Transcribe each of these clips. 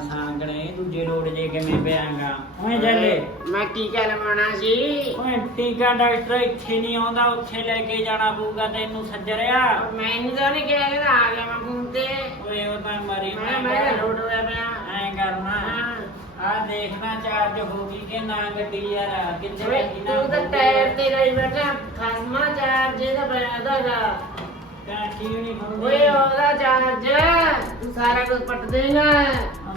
ਸਾਂਗਣੇ ਦੂਜੇ ਲੋੜ ਜੇ ਕਿਵੇਂ ਪਿਆਂਗਾ। ਓਏ ਜੱਲੇ ਮੈਂ ਟੀਕਾ ਲਵਾਉਣਾ ਸੀ? ਓਏ ਟੀਕਾ ਡਾਕਟਰ ਇੱਥੇ ਨਹੀਂ ਆਉਂਦਾ ਉੱਥੇ ਲੈ ਕੇ ਜਾਣਾ ਪਊਗਾ ਤੈਨੂੰ ਸੱਜਰਿਆ ਮੈਨੂੰ ਤਾਂ ਨਹੀਂ ਕਿਹਾ ਕਿ ਆ ਗਿਆ ਮੈਂ ਫੋਨ ਤੇ। ਓਏ ਉਹ ਤਾਂ ਮਰੀ ਮੈਂ ਮੈਂ ਲੋਡ ਹੋਇਆ ਪਿਆ। ਐਂ ਕਰਨਾ। ਆ ਦੇਖਣਾ ਚਾਰਜ ਹੋ ਗਈ ਕਿ ਨਾ ਗੱਡੀ ਯਾਰ ਕਿੱਥੇ ਬੈਠੀ ਨਾ ਤੂੰ ਤਾਂ ਟਾਇਰ ਤੇ ਗਈ ਬੈਠਾ ਖਸਮਾ ਚਾਰਜ ਇਹਦਾ ਬਣਾਦਾ ਦਾ ਟੈਂਕੀ ਨਹੀਂ ਹੁੰਦੀ ਓਏ ਉਹਦਾ ਚਾਰਜ ਤੂੰ ਸਾਰਾ ਕੁਝ ਪੱਟ ਦੇਗਾ।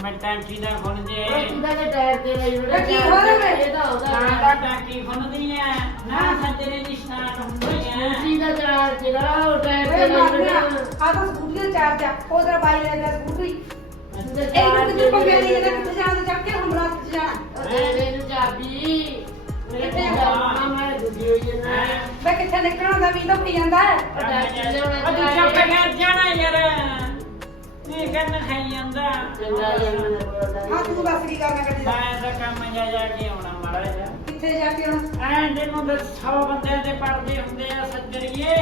ਮੈਂ ਟੈਂਕੀ ਦਾ ਖੁਣ ਜੇ। ਓਏ ਕਿਦਾਂ ਦੇ ਟਾਇਰ ਤੇ ਗਈ ਬੈਠਾ ਕੀ ਹੋ ਰਿਹਾ ਵੇ? ਇਹਦਾ ਉਹਦਾ ਨਾ ਤਾਂ ਟੈਂਕੀ ਖੁਣਦੀ ਐ ਨਾ ਸੱਜਰੇ ਦੀ ਸਟਾਰਟ ਹੁੰਦੀ ਐ ਸਕੂਟੀ ਦਾ ਚਾਰਜ ਦਾ ਉਹ ਟਾਇਰ ਤੇ ਬੈਠਾ ਆ ਤਾਂ ਸਕੂਟਰੀ ਦਾ ਚਾਰਜ ਆ। ਉਹ ਤੇਰਾ ਬਾਈ ਲੈ ਗਿਆ ਸਕੂਟਰੀ। ਉਹਦਾ ਇਹ ਨੂੰ charge ਪੰਗੇ ਨਹੀਂ ਇਹਦਾ ਕਿੱਥੇ ਜਾਣਾ? ਤੇ ਚੱਕ ਕੇ ਹਮਰਾ ਕਿੱਥੇ ਜਾਣਾ ਉਹ ਦੇ ਦੇ ਨੂੰ ਚਾਬੀ। ਤੇ ਮੈਂ ਕਿੱਥੇ ਨਿਕਲਣਾ? ਹੁੰਦਾ ਵੀ ਤਾਂ ਪਈ ਜਾਂਦਾ ਹੈ। ਅਬੇ ਚੱਪ ਕੇ ਜਾਣਾ ਯਾਰ। ਇਹ ਕੰਨ ਖਾਈ ਜਾਂਦਾ। ਚੰਗਾ ਜਨਾ ਹਾਂ ਤੂੰ ਦੱਸ ਕੀ ਕਰਨਾ ਗੱਡੀ ਦਾ ਮੈਂ ਤਾਂ ਕੰਮ ਜਾ ਜਾ ਕੇ ਆਉਣਾ ਮਾੜਾ ਜਿਹਾ। ਕਿੱਥੇ ਜਾ ਕੇ ਹੁਣ ਐਂ ਜਿਹਨੂੰ ਤਾਂ 100 ਬੰਦਿਆਂ ਦੇ ਪੜਦੇ ਹੁੰਦੇ ਆ ਸੱਜਰੀਏ।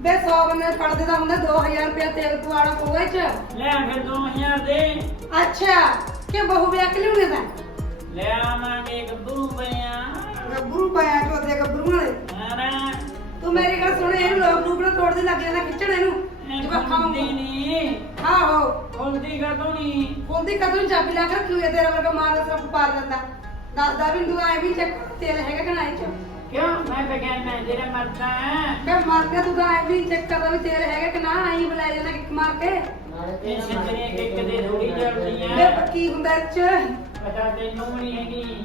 ਬੇ 100 ਬੰਦੇ ਪੜਦੇ ਦਾ ਹੁੰਦਾ 2000 ਰੁਪਏ ਤੇਲ ਪਵਾੜਾ ਪਊਗਾ ਇਹ ਚ। ਲੈ ਫਿਰ 2000 ਦੇ। ਅੱਛਾ ਕਿ ਬਹੂ ਵਿਆਹ ਕਿ ਲਿਉਣੇ ਦਾ ਲੈ ਆਵਾਂਗੇ ਗੱਭਰੂ ਪਿਆ ਬਣਾ ਤੋੜਦੇ ਲੱਗ ਜਾਣਾ ਖਿੱਚਣ ਇਹਨੂੰ। ਜਵਾਖਾਂ ਖੁੰਦੀ ਵਾਂਗੂ ਨਹੀਂ। ਆਹੋ। ਖੁੰਦੀ ਕਦੋਂ ਨਹੀਂ? ਬੋਲਦੀ ਕਦੋਂ ਚਾਬੀ ਲਾ ਕੇ ਰੱਖੀ ਹੋਈ ਆ, ਤੇਰਾ ਵਰਗਾ ਮਾਰ ਸਿਰਫ ਪਾ ਦਿੰਦਾ ਦੱਸਦਾ ਵੀ ਤੂੰ ਐ ਵੀ ਚੱਕ ਤੇਲ ਹੈਗਾ ਕਿ ਨਹੀਂ ਚ ਕਿਉਂ? ਮੈਂ ਤਾਂ ਕਹਿੰਦਾ ਜਿਹੜਾ ਮਰਦਾ ਮੈਂ ਮਾਰ ਕੇ ਤੂੰ ਤਾਂ ਐ ਵੀ ਚੈੱਕ ਕਰਦਾ ਵੀ ਤੇਲ ਹੈਗਾ ਕਿ ਨਾ ਆਈ ਬੁਲਾ ਜਾਣਾ ਕਿੱਕ ਮਾਰ ਕੇ। ਇਹ ਸੱਜਰੀਆਂ ਕਿ ਕਦੇ ਥੋੜੀ ਜਲਦੀਆਂ ਵੇ ਕੀ ਹੁੰਦਾ ਇਹ ਚ? ਪਤਾ ਤੈਨੂੰ ਵੀ ਨਹੀਂ ਹੈਗੀ।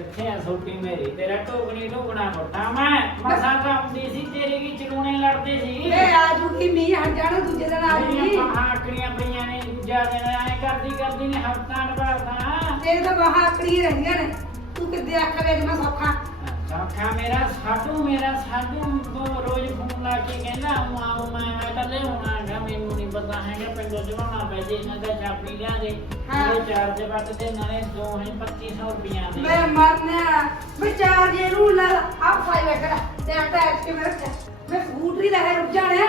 ਕਿੱਥੇ ਆ ਛੋਟੀ ਮੇਰੀ? ਤੇਰਾ ਟੋਕਣੀ ਟੋਕਣਾ ਮੋਟਾ ਮੈਂ ਮਸਾ ਤਾਂ ਆਉਂਦੀ ਸੀ ਤੇਰੇ ਕੀ ਚਲੂਣੇ ਲੜਦੇ ਸੀ। ਵੇ ਆ ਜੂਗੀ ਮੀਂਹ ਹਟ ਜਾਣਾ ਦੂਜੇ ਦਿਨ ਆ ਜੂਗੀ। ਆਕੜੀਆਂ ਪਈਆਂ ਨੇ ਦੂਜਾ ਦਿਨ ਐ ਕਰਦੀ ਕਰਦੀ ਨੇ ਹਫਤਾ ਨਵਾਤਾ ਤੇਰੇ ਤਾਂ ਬਾਹਾਂ ਆਕੜੀ ਰਹਿੰਦੀਆਂ ਨੇ। ਤੂੰ ਕਿੱਦੇ ਅੱਜ ਮੈਂ ਸੌਖਾ? ਸੌਖਾ ਮੇਰਾ ਸਾਡੂ ਮੇਰਾ ਸਾਡੂ ਤੋਂ ਰੋਜ਼ ਫੋਨ ਲਾ ਕੇ ਕਹਿੰਦਾ ਆਉਂ ਆਉਂ ਮੈਂ ਮੈਂ ਤਾਂ ਲਿਆਉਣਾ ਹੈਗਾ ਮੈਨੂੰ ਨਹੀਂ ਪਤਾ ਹੈਗਾ ਪਿੰਡੋਂ ਜਵਾਉਣਾ ਪੈ ਜੇ ਇਹਨਾਂ ਦਾ ਚਾਪੀ ਲਿਆ ਦੇ ਹਾਂ। ਇਹ ਚਾਰਜ ਵੱਟ ਦੇ ਨਾਲੇ ਦੋ ਹੈ 2500 ਰੁਪਈਆ ਦੇ। ਮੈਂ ਮਰਨਿਆ ਮੈਂ ਚਾਰ ਜੇ ਰੂ ਲਾ ਆ ਫਾਈ ਵੇਖੜਾ ਤੇ ਅਟੈਚ ਕੇ ਮੈਂ ਰੱਖਿਆ। ਮੈਂ ਸਕੂਟਰੀ ਲੈ ਕੇ ਰੁਕ ਜਾਣਿਆ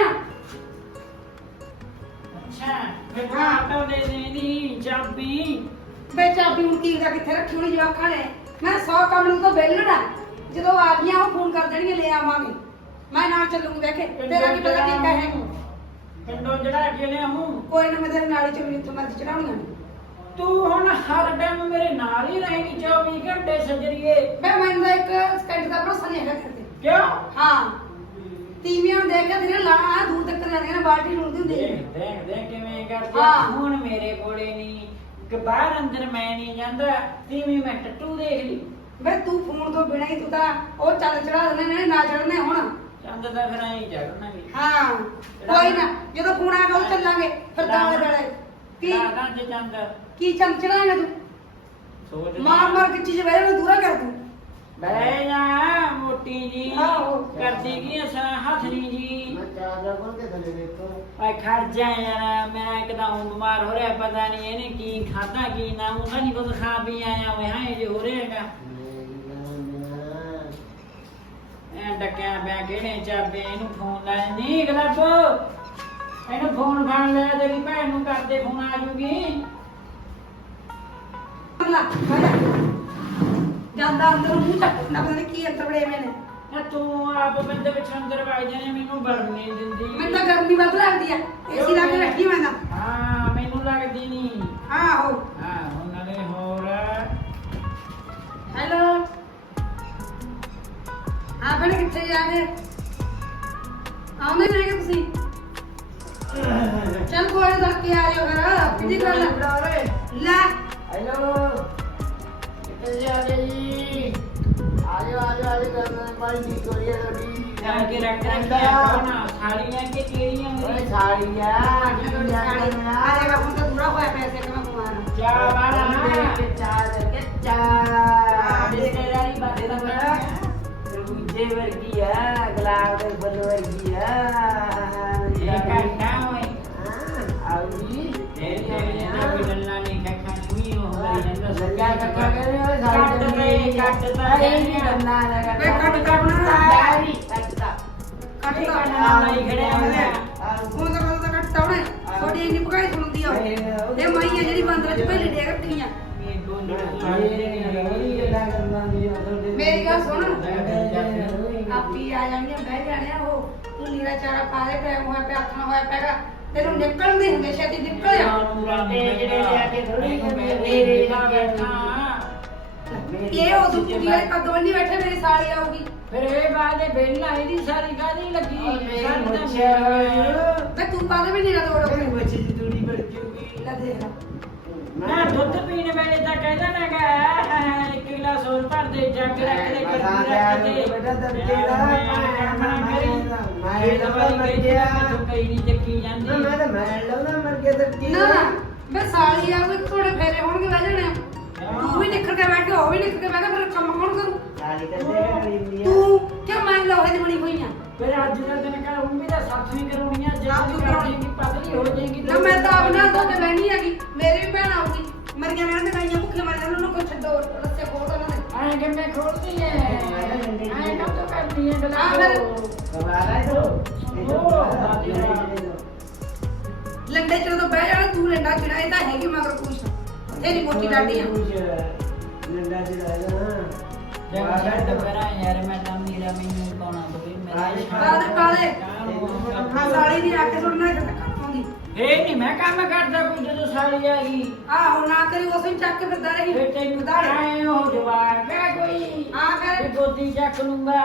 ਅੱਛਾ ਫਿਰ ਤੂੰ ਆਟੋ ਦੇ ਦੇ ਦੀ ਚਾਬੀ। ਵੇ ਚਾਬੀ ਹੁਣ ਕੀ ਦਾ ਕਿੱਥੇ ਰੱਖੀ ਹੋਣੀ ਜਵਾਖਾਂ ਨੇ? ਮੈਂ 100 ਕੰਮ ਨੂੰ ਤਾਂ ਬੈਲਣਾ ਜਦੋਂ ਆ ਗਈਆਂ ਉਹ ਫੋਨ ਕਰ ਦੇਣਗੇ ਲੈ ਆਵਾਂਗੇ। ਮੈਂ ਨਾਲ ਚੱਲੂਗੀ ਵੇਖੇ ਤੇਰਾ ਕੀ ਪਤਾ ਕੀ ਕਹੇ ਪਿੰਡੋਂ ਜਿਹੜਾ ਕੇ ਲਿਆਉਂ ਕੋਈ ਨਾ ਮੈਂ ਤੇਰੇ ਨਾਲ ਹੀ ਚੱਲੂਗੀ ਤੂੰ ਮਰਜ਼ੀ ਚੜਾਉਣੀਆਂ ਤੂੰ ਹੁਣ ਹਰ ਟਾਈਮ ਮੇਰੇ ਨਾਲ ਹੀ ਰਹੇਗੀ 24 ਘੰਟੇ ਸਜਰੀਏ। ਮੈਂ ਮੈਨੂੰ ਤਾਂ ਇੱਕ ਸਕਿੰਟ ਦਾ ਭਰੋਸਾ ਨਹੀਂ ਹੈਗਾ ਕਰਦੇ ਕਿਉਂ? ਹਾਂ। ਤੀਵੀਆਂ ਨੂੰ ਦੇਖ ਕੇ ਤੇਰੇ ਲਾਣਾ ਦੂਰ ਤੱਕ ਜਾਂਦੀਆਂ ਨੇ ਬਾਲਟੀ ਡੁੱਲਦੀ ਹੁੰਦੀ ਹੈ। ਦੇਖ ਦੇਖ ਕਿਵੇਂ ਕਰਦੇ ਹਾਂ। ਹੁਣ ਮੇਰੇ ਕੋਲੇ ਨਹੀਂ ਕਿ ਬਾਹਰ ਅੰਦਰ ਮੈਂ ਨਹੀਂ ਜਾਂਦਾ ਤੀਵੀਂ ਮੈਂ ਟੱਟੂ ਦੇਖ ਲਈ। ਵੇ ਤੂੰ ਫੋਨ ਤੋਂ ਬਿਨਾਂ ਹੀ ਤੂੰ ਤਾਂ ਉਹ ਚੱਲ ਚੜਾ ਦਿੰਦੇ ਨੇ ਨਾ ਚੜਨੇ ਹੁਣ। ਚੰਦ ਤਾਂ ਫਿਰ ਐਂ ਚੜਨਾ ਵੀ ਹਾਂ। ਕੋਈ ਨਾ ਜਦੋਂ ਫੋਨ ਆਏਗਾ ਉਹ ਚੱਲਾਂਗੇ ਫਿਰ ਦਾਲੇ ਦਾਲੇ। ਕੀ ਚ ਚੰਦ ਕੀ ਚੰਦ ਚੜਾਏਗਾ ਤੂੰ? ਸੋਚ ਮਾਰ ਮਾਰ ਕੇ ਚੀਜ਼ ਵੇਲੇ ਨੂੰ ਦੂਰਾ ਕਰ ਦੂੰ ਬਹਿ ਜਾ ਮੋਟੀ ਜੀ। ਕਰਦੀ ਕੀ ਅਸਾਂ ਹੱਥਣੀ ਜੀ। ਮੈਂ ਚਾਦਰ ਕੋਲ ਕੇ ਥੱਲੇ ਦੇਖੋ। ਓਏ ਖੜ ਜਾ ਯਾਰ ਮੈਂ ਇੱਕਦਮ ਬਿਮਾਰ ਹੋ ਰਿਹਾ ਪਤਾ ਨਹੀਂ ਇਹਨੇ ਕੀ ਖਾਦਾ ਕੀ ਨਾ ਉਹ ਤਾਂ ਨਹੀਂ ਕੁਝ ਖਾ ਪੀ ਆਇਆ ਓਏ ਹਾਂ ਇਹ ਜੇ ਹੋ ਰਿਹਾ ਡੱਕਿਆ ਪਿਆ ਕਿਹੜੇ ਚਾਬੇ? ਇਹਨੂੰ ਫੋਨ ਲਾ ਨਹੀਂ ਗਲਬ ਇਹਨੂੰ ਫੋਨ ਫਾਨ ਲੈ ਤੇਰੀ ਭੈਣ ਨੂੰ ਕਰਦੇ ਫੋਨ ਆ ਜੂਗੀ। ਅਗਲਾ ਬਹਿ ਜਾ। ਜਾਂਦਾ ਅੰਦਰ ਮੂੰਹ ਚੱਕ ਨਾ ਪਤਾ ਨੀ ਕੀ ਅੰਦਰ ਬੜੇ ਨੇ। ਤੇ ਤੂੰ ਆਪ ਬੰਦੇ ਵਿੱਚ ਅੰਦਰ ਵਗ ਜਾਣੇ ਮੈਨੂੰ ਬੜ ਨਹੀਂ ਦਿੰਦੀ। ਮੈਨੂੰ ਤਾਂ ਗਰਮੀ ਵੱਧ ਲੱਗਦੀ ਆ। ਏਸੀ ਲਾ ਕੇ ਰੱਖੀ ਮੈਂ ਤਾਂ। ਹਾਂ ਮੈਨੂੰ ਲੱਗਦੀ ਨਹੀਂ ਆਹੋ। ਹਾਂ ਹੁਣ ਨਾਲੇ ਹੋਰ। ਹੈਲੋ ਹਾਂ ਬਣੇ ਕਿੱਥੇ ਜਾ ਰਹੇ ਆਉਂਦੇ ਨਹੀਂ ਕਿ ਤੁਸੀਂ? ਚੱਲ ਕੋਈ ਨਾ ਕੇ ਆ ਜਾਓ ਘਰ ਕਿਹਦੀ ਗੱਲ। ਆ? ਲੈ। ਹੈਲੋ ਕਿੱਥੇ ਜਾ ਰਹੇ ਜੀ? ਆਜੋ ਆਜੋ ਆਜੋ ਕਰਨਾ ਪਾਣੀ ਦੀ ਕੋਰੀ ਹੈ ਤੁਹਾਡੀ। ਜਾ ਕੇ ਰੱਖ ਰੱਖਿਆ ਕੋਣਾ ਸਾਲੀਆਂ ਕਿ ਕਿਹੜੀਆਂ ਓਏ ਮੇਰੀ ਸਾੜੀ ਆ ਆ ਕੀ ਜਾਏਗਾ ਜਾਣਾ ਹੁਣ ਤਾਂ ਦੂਰਾ ਹੋਇਆ ਪੈਸੇ ਕਿ ਮੈਂ ਕਮਾਣਾ ਚਾਹ ਵਾਲਾ। ਕੇ ਚਾਹ ਕੇ ਚਾਹ। ਰਿਸ਼ਤੇਦਾਰੀ ਬਾਤੇ ਦਾ ਬੜਾ ਦੂਜੇ ਵਰਗੀ ਆ ਗੁਲਾਬ ਦੇ ਫੁੱਲ ਵਰਗੀ ਆ। ਇਹ ਕਹਿੰਦਾ ਹੋਈ ਹਾਂ ਆਉਂਦੀ ਤੇ ਤੇ ਨਾ ਬਿਲਨਾ ਨਹੀਂ ਕੱਖਾਂ ਨਹੀਂ ਹੋਈ ਲੱਗਾ ਕੱਖਾਂ ਕਰੇ ਸਾਡੇ ਤੇ ਕੱਟਦਾ ਇਹ ਨਹੀਂ ਬੰਨਾ ਲਗਾ ਮੈਂ ਕੱਟ ਕਰਨਾ ਡਾਇਰੀ ਕੱਟਦਾ ਕੱਟ ਕਰਨਾ ਨਹੀਂ ਖੜਿਆ ਮੈਂ ਹੁਣ ਤਾਂ ਬੰਦਾ ਕੱਟਦਾ ਉਹਨੇ। ਛੋਟੀ ਇੰਨੀ ਪਕਾਈ ਸੁਣਦੀ ਆ ਇਹ ਮਾਈ ਆ ਜਿਹੜੀ ਬਾਂਦਰਾ ਚ ਭੇਲੀ ਦੇ ਕੱਟੀਆਂ ਮੇਰੀ ਗੱਲ ਸੁਣ। ਆ ਜਾਣਗੀਆਂ ਬਹਿ ਜਾਣਿਆ ਉਹ। ਤੂੰ ਨੀਰਾ ਚਾਰਾ ਪਾ ਦੇ ਟਾਈਮ ਹੋਇਆ ਪਿਆ ਆਥਣਾ ਹੋਇਆ ਪੈਗਾ ਤੈਨੂੰ ਨਿਕਲਣ ਦੇ ਹੁੰਦੇ ਛੇਤੀ ਨਿਕਲ ਜਾ। ਇਹ ਉਹ ਤੂੰ ਕੁੜੀ ਵਾਲੀ ਪੱਗ ਬੰਨੀ ਬੈਠੇ ਮੇਰੀ ਸਾਲੀ ਆਊਗੀ। ਫਿਰ ਇਹ ਬਾਅਦ ਇਹ ਬੇਲਾ ਇਹਦੀ ਸਾਰੀ ਕਾਦੀ ਲੱਗੀ। ਸਾਰੀ ਤਾਂ ਪਾ ਦੇ ਵੀ ਨੀਰਾ ਤੋੜ ਬੱਚੇ ਦੀ ਦੂਰੀ ਲੈ ਦੇਖ। ਲੈ ਮੈਂ ਦੁੱਧ ਪੀਣ ਵੇਲੇ ਤਾਂ ਕਹਿੰਦਾ ਨਾ ਕਿ ਇੱਕ ਗਲਾਸ ਹੋਰ ਭਰ ਦੇ ਜੱਗ ਰੱਖ ਦੇ ਤਾਂ ਰੱਖ ਦੇ। ਬੇਟਾ ਦਬਕੇ ਦਾ, ਮੈਂ ਮੈਂ- ਕਰੀ। ਮੈਂ- ਇਹ ਤਾਂ। ਮੈਨੂੰ ਕਈ ਨਹੀਂ ਚੱਕੀ ਨਾ ਜਾਂਦੀ ਮੈਂ ਤਾਂ ਮੈਂ ਲਾਉਣਾ ਮਰ ਕੇ ਤੇ ਨਾ ਸਾਲੀ ਥੋੜੇ ਫੇਰੇ ਹੋਣਗੇ ਬਹਿ ਜਾਣੇ ਆ। ਤੂੰ ਵੀ ਨਿਕਲ ਕੇ ਬੈਠ ਕੇ ਉਹ ਵੀ ਨਿਕਲ ਕੇ ਬਹਿ ਗਿਆ ਫਿਰ ਕੰਮ ਕੌਣ ਕਰੂ? ਸਾਲੀ ਤੂੰ ਕਿਉਂ ਮੈਂ ਲੋਹੇ ਦੀ ਬਣੀ ਹੋਈ ਆ? ਫਿਰ ਅੱਜ ਦਾ ਦਿਨ ਕਾ ਉਹ ਵੀ ਤਾਂ ਸੱਤ ਨਹੀਂ ਕਰਾਉਣੀ ਆ ਜੇ ਵੀ ਕਰਾਉਣੀ? ਕਿ ਪਤਲੀ ਹੋ ਜਾਏਗੀ ਨਾ ਮੈਂ ਤਾਂ ਆਪਣਾ ਤੋਂ ਤੇ ਬਹਿਣੀ ਹੈਗੀ ਮੇਰੀ ਵੀ ਭੈਣ ਆਊਗੀ ਮਰੀਆਂ ਰਹਿਣ ਦੇ ਗਾਈਆਂ ਭੁੱਖੇ ਮਰ ਜਾਣ ਉਹਨੂੰ ਕੋਈ ਛੱਡੋ ਰੱਸੇ ਖੋਲ ਉਹਨਾਂ ਦੇ। ਆਏ ਕਿ ਮੈਂ ਖੋਲਦੀ ਐ? ਆਏ ਕੰਮ ਤਾਂ ਕਰਦੀ ਐ ਹਾਂ, ਫਿਰ- ਕਮਾਲਾ ਹੈ ਤੋ ਲੰਡੇ ਚ ਜਦੋਂ ਬਹਿ ਜਾਣਾ ਤੂੰ ਲੰਡਾ ਚੜਾ ਇਹ ਤਾਂ ਹੈਗੀ ਮਗਰ ਕੁਛ ਤੇਰੀ ਮੋਟੀ ਡਾਡੀ ਆ। ਨੰਦਾ ਜੀ ਰਹਿਣਾ ਜਦ ਜਦ ਕਰਾਂ ਯਾਰ ਮੈਂ ਤਾਂ ਮੇਰਾ ਮੈਨੂੰ ਪਾਉਣਾ ਪਵੇ ਕਾਲੇ ਕਾਲੇ ਹਾਂ ਸਾਲੀ ਦੀ ਰੱਖ ਕੇ ਸੁਣਨਾ ਇੱਥੇ ਤੱਕ ਆਉਂਦੀ ਇਹ ਨਹੀਂ ਮੈਂ ਕੰਮ ਕਰਦਾ ਕੋਈ ਜਦੋਂ ਸਾਲੀ ਆ ਗਈ ਆਹੋ ਨਾ ਕਰੀ ਉਸ ਨੂੰ ਚੱਕ ਕੇ ਫਿਰਦਾ ਰਹੀ ਫਿਰ ਤੈਨੂੰ ਆਏ ਹੋ ਜਵਾਕ ਹੈ ਕੋਈ ਫਿਰ ਫਿਰ ਗੋਦੀ ਚੱਕ ਲੂੰਗਾ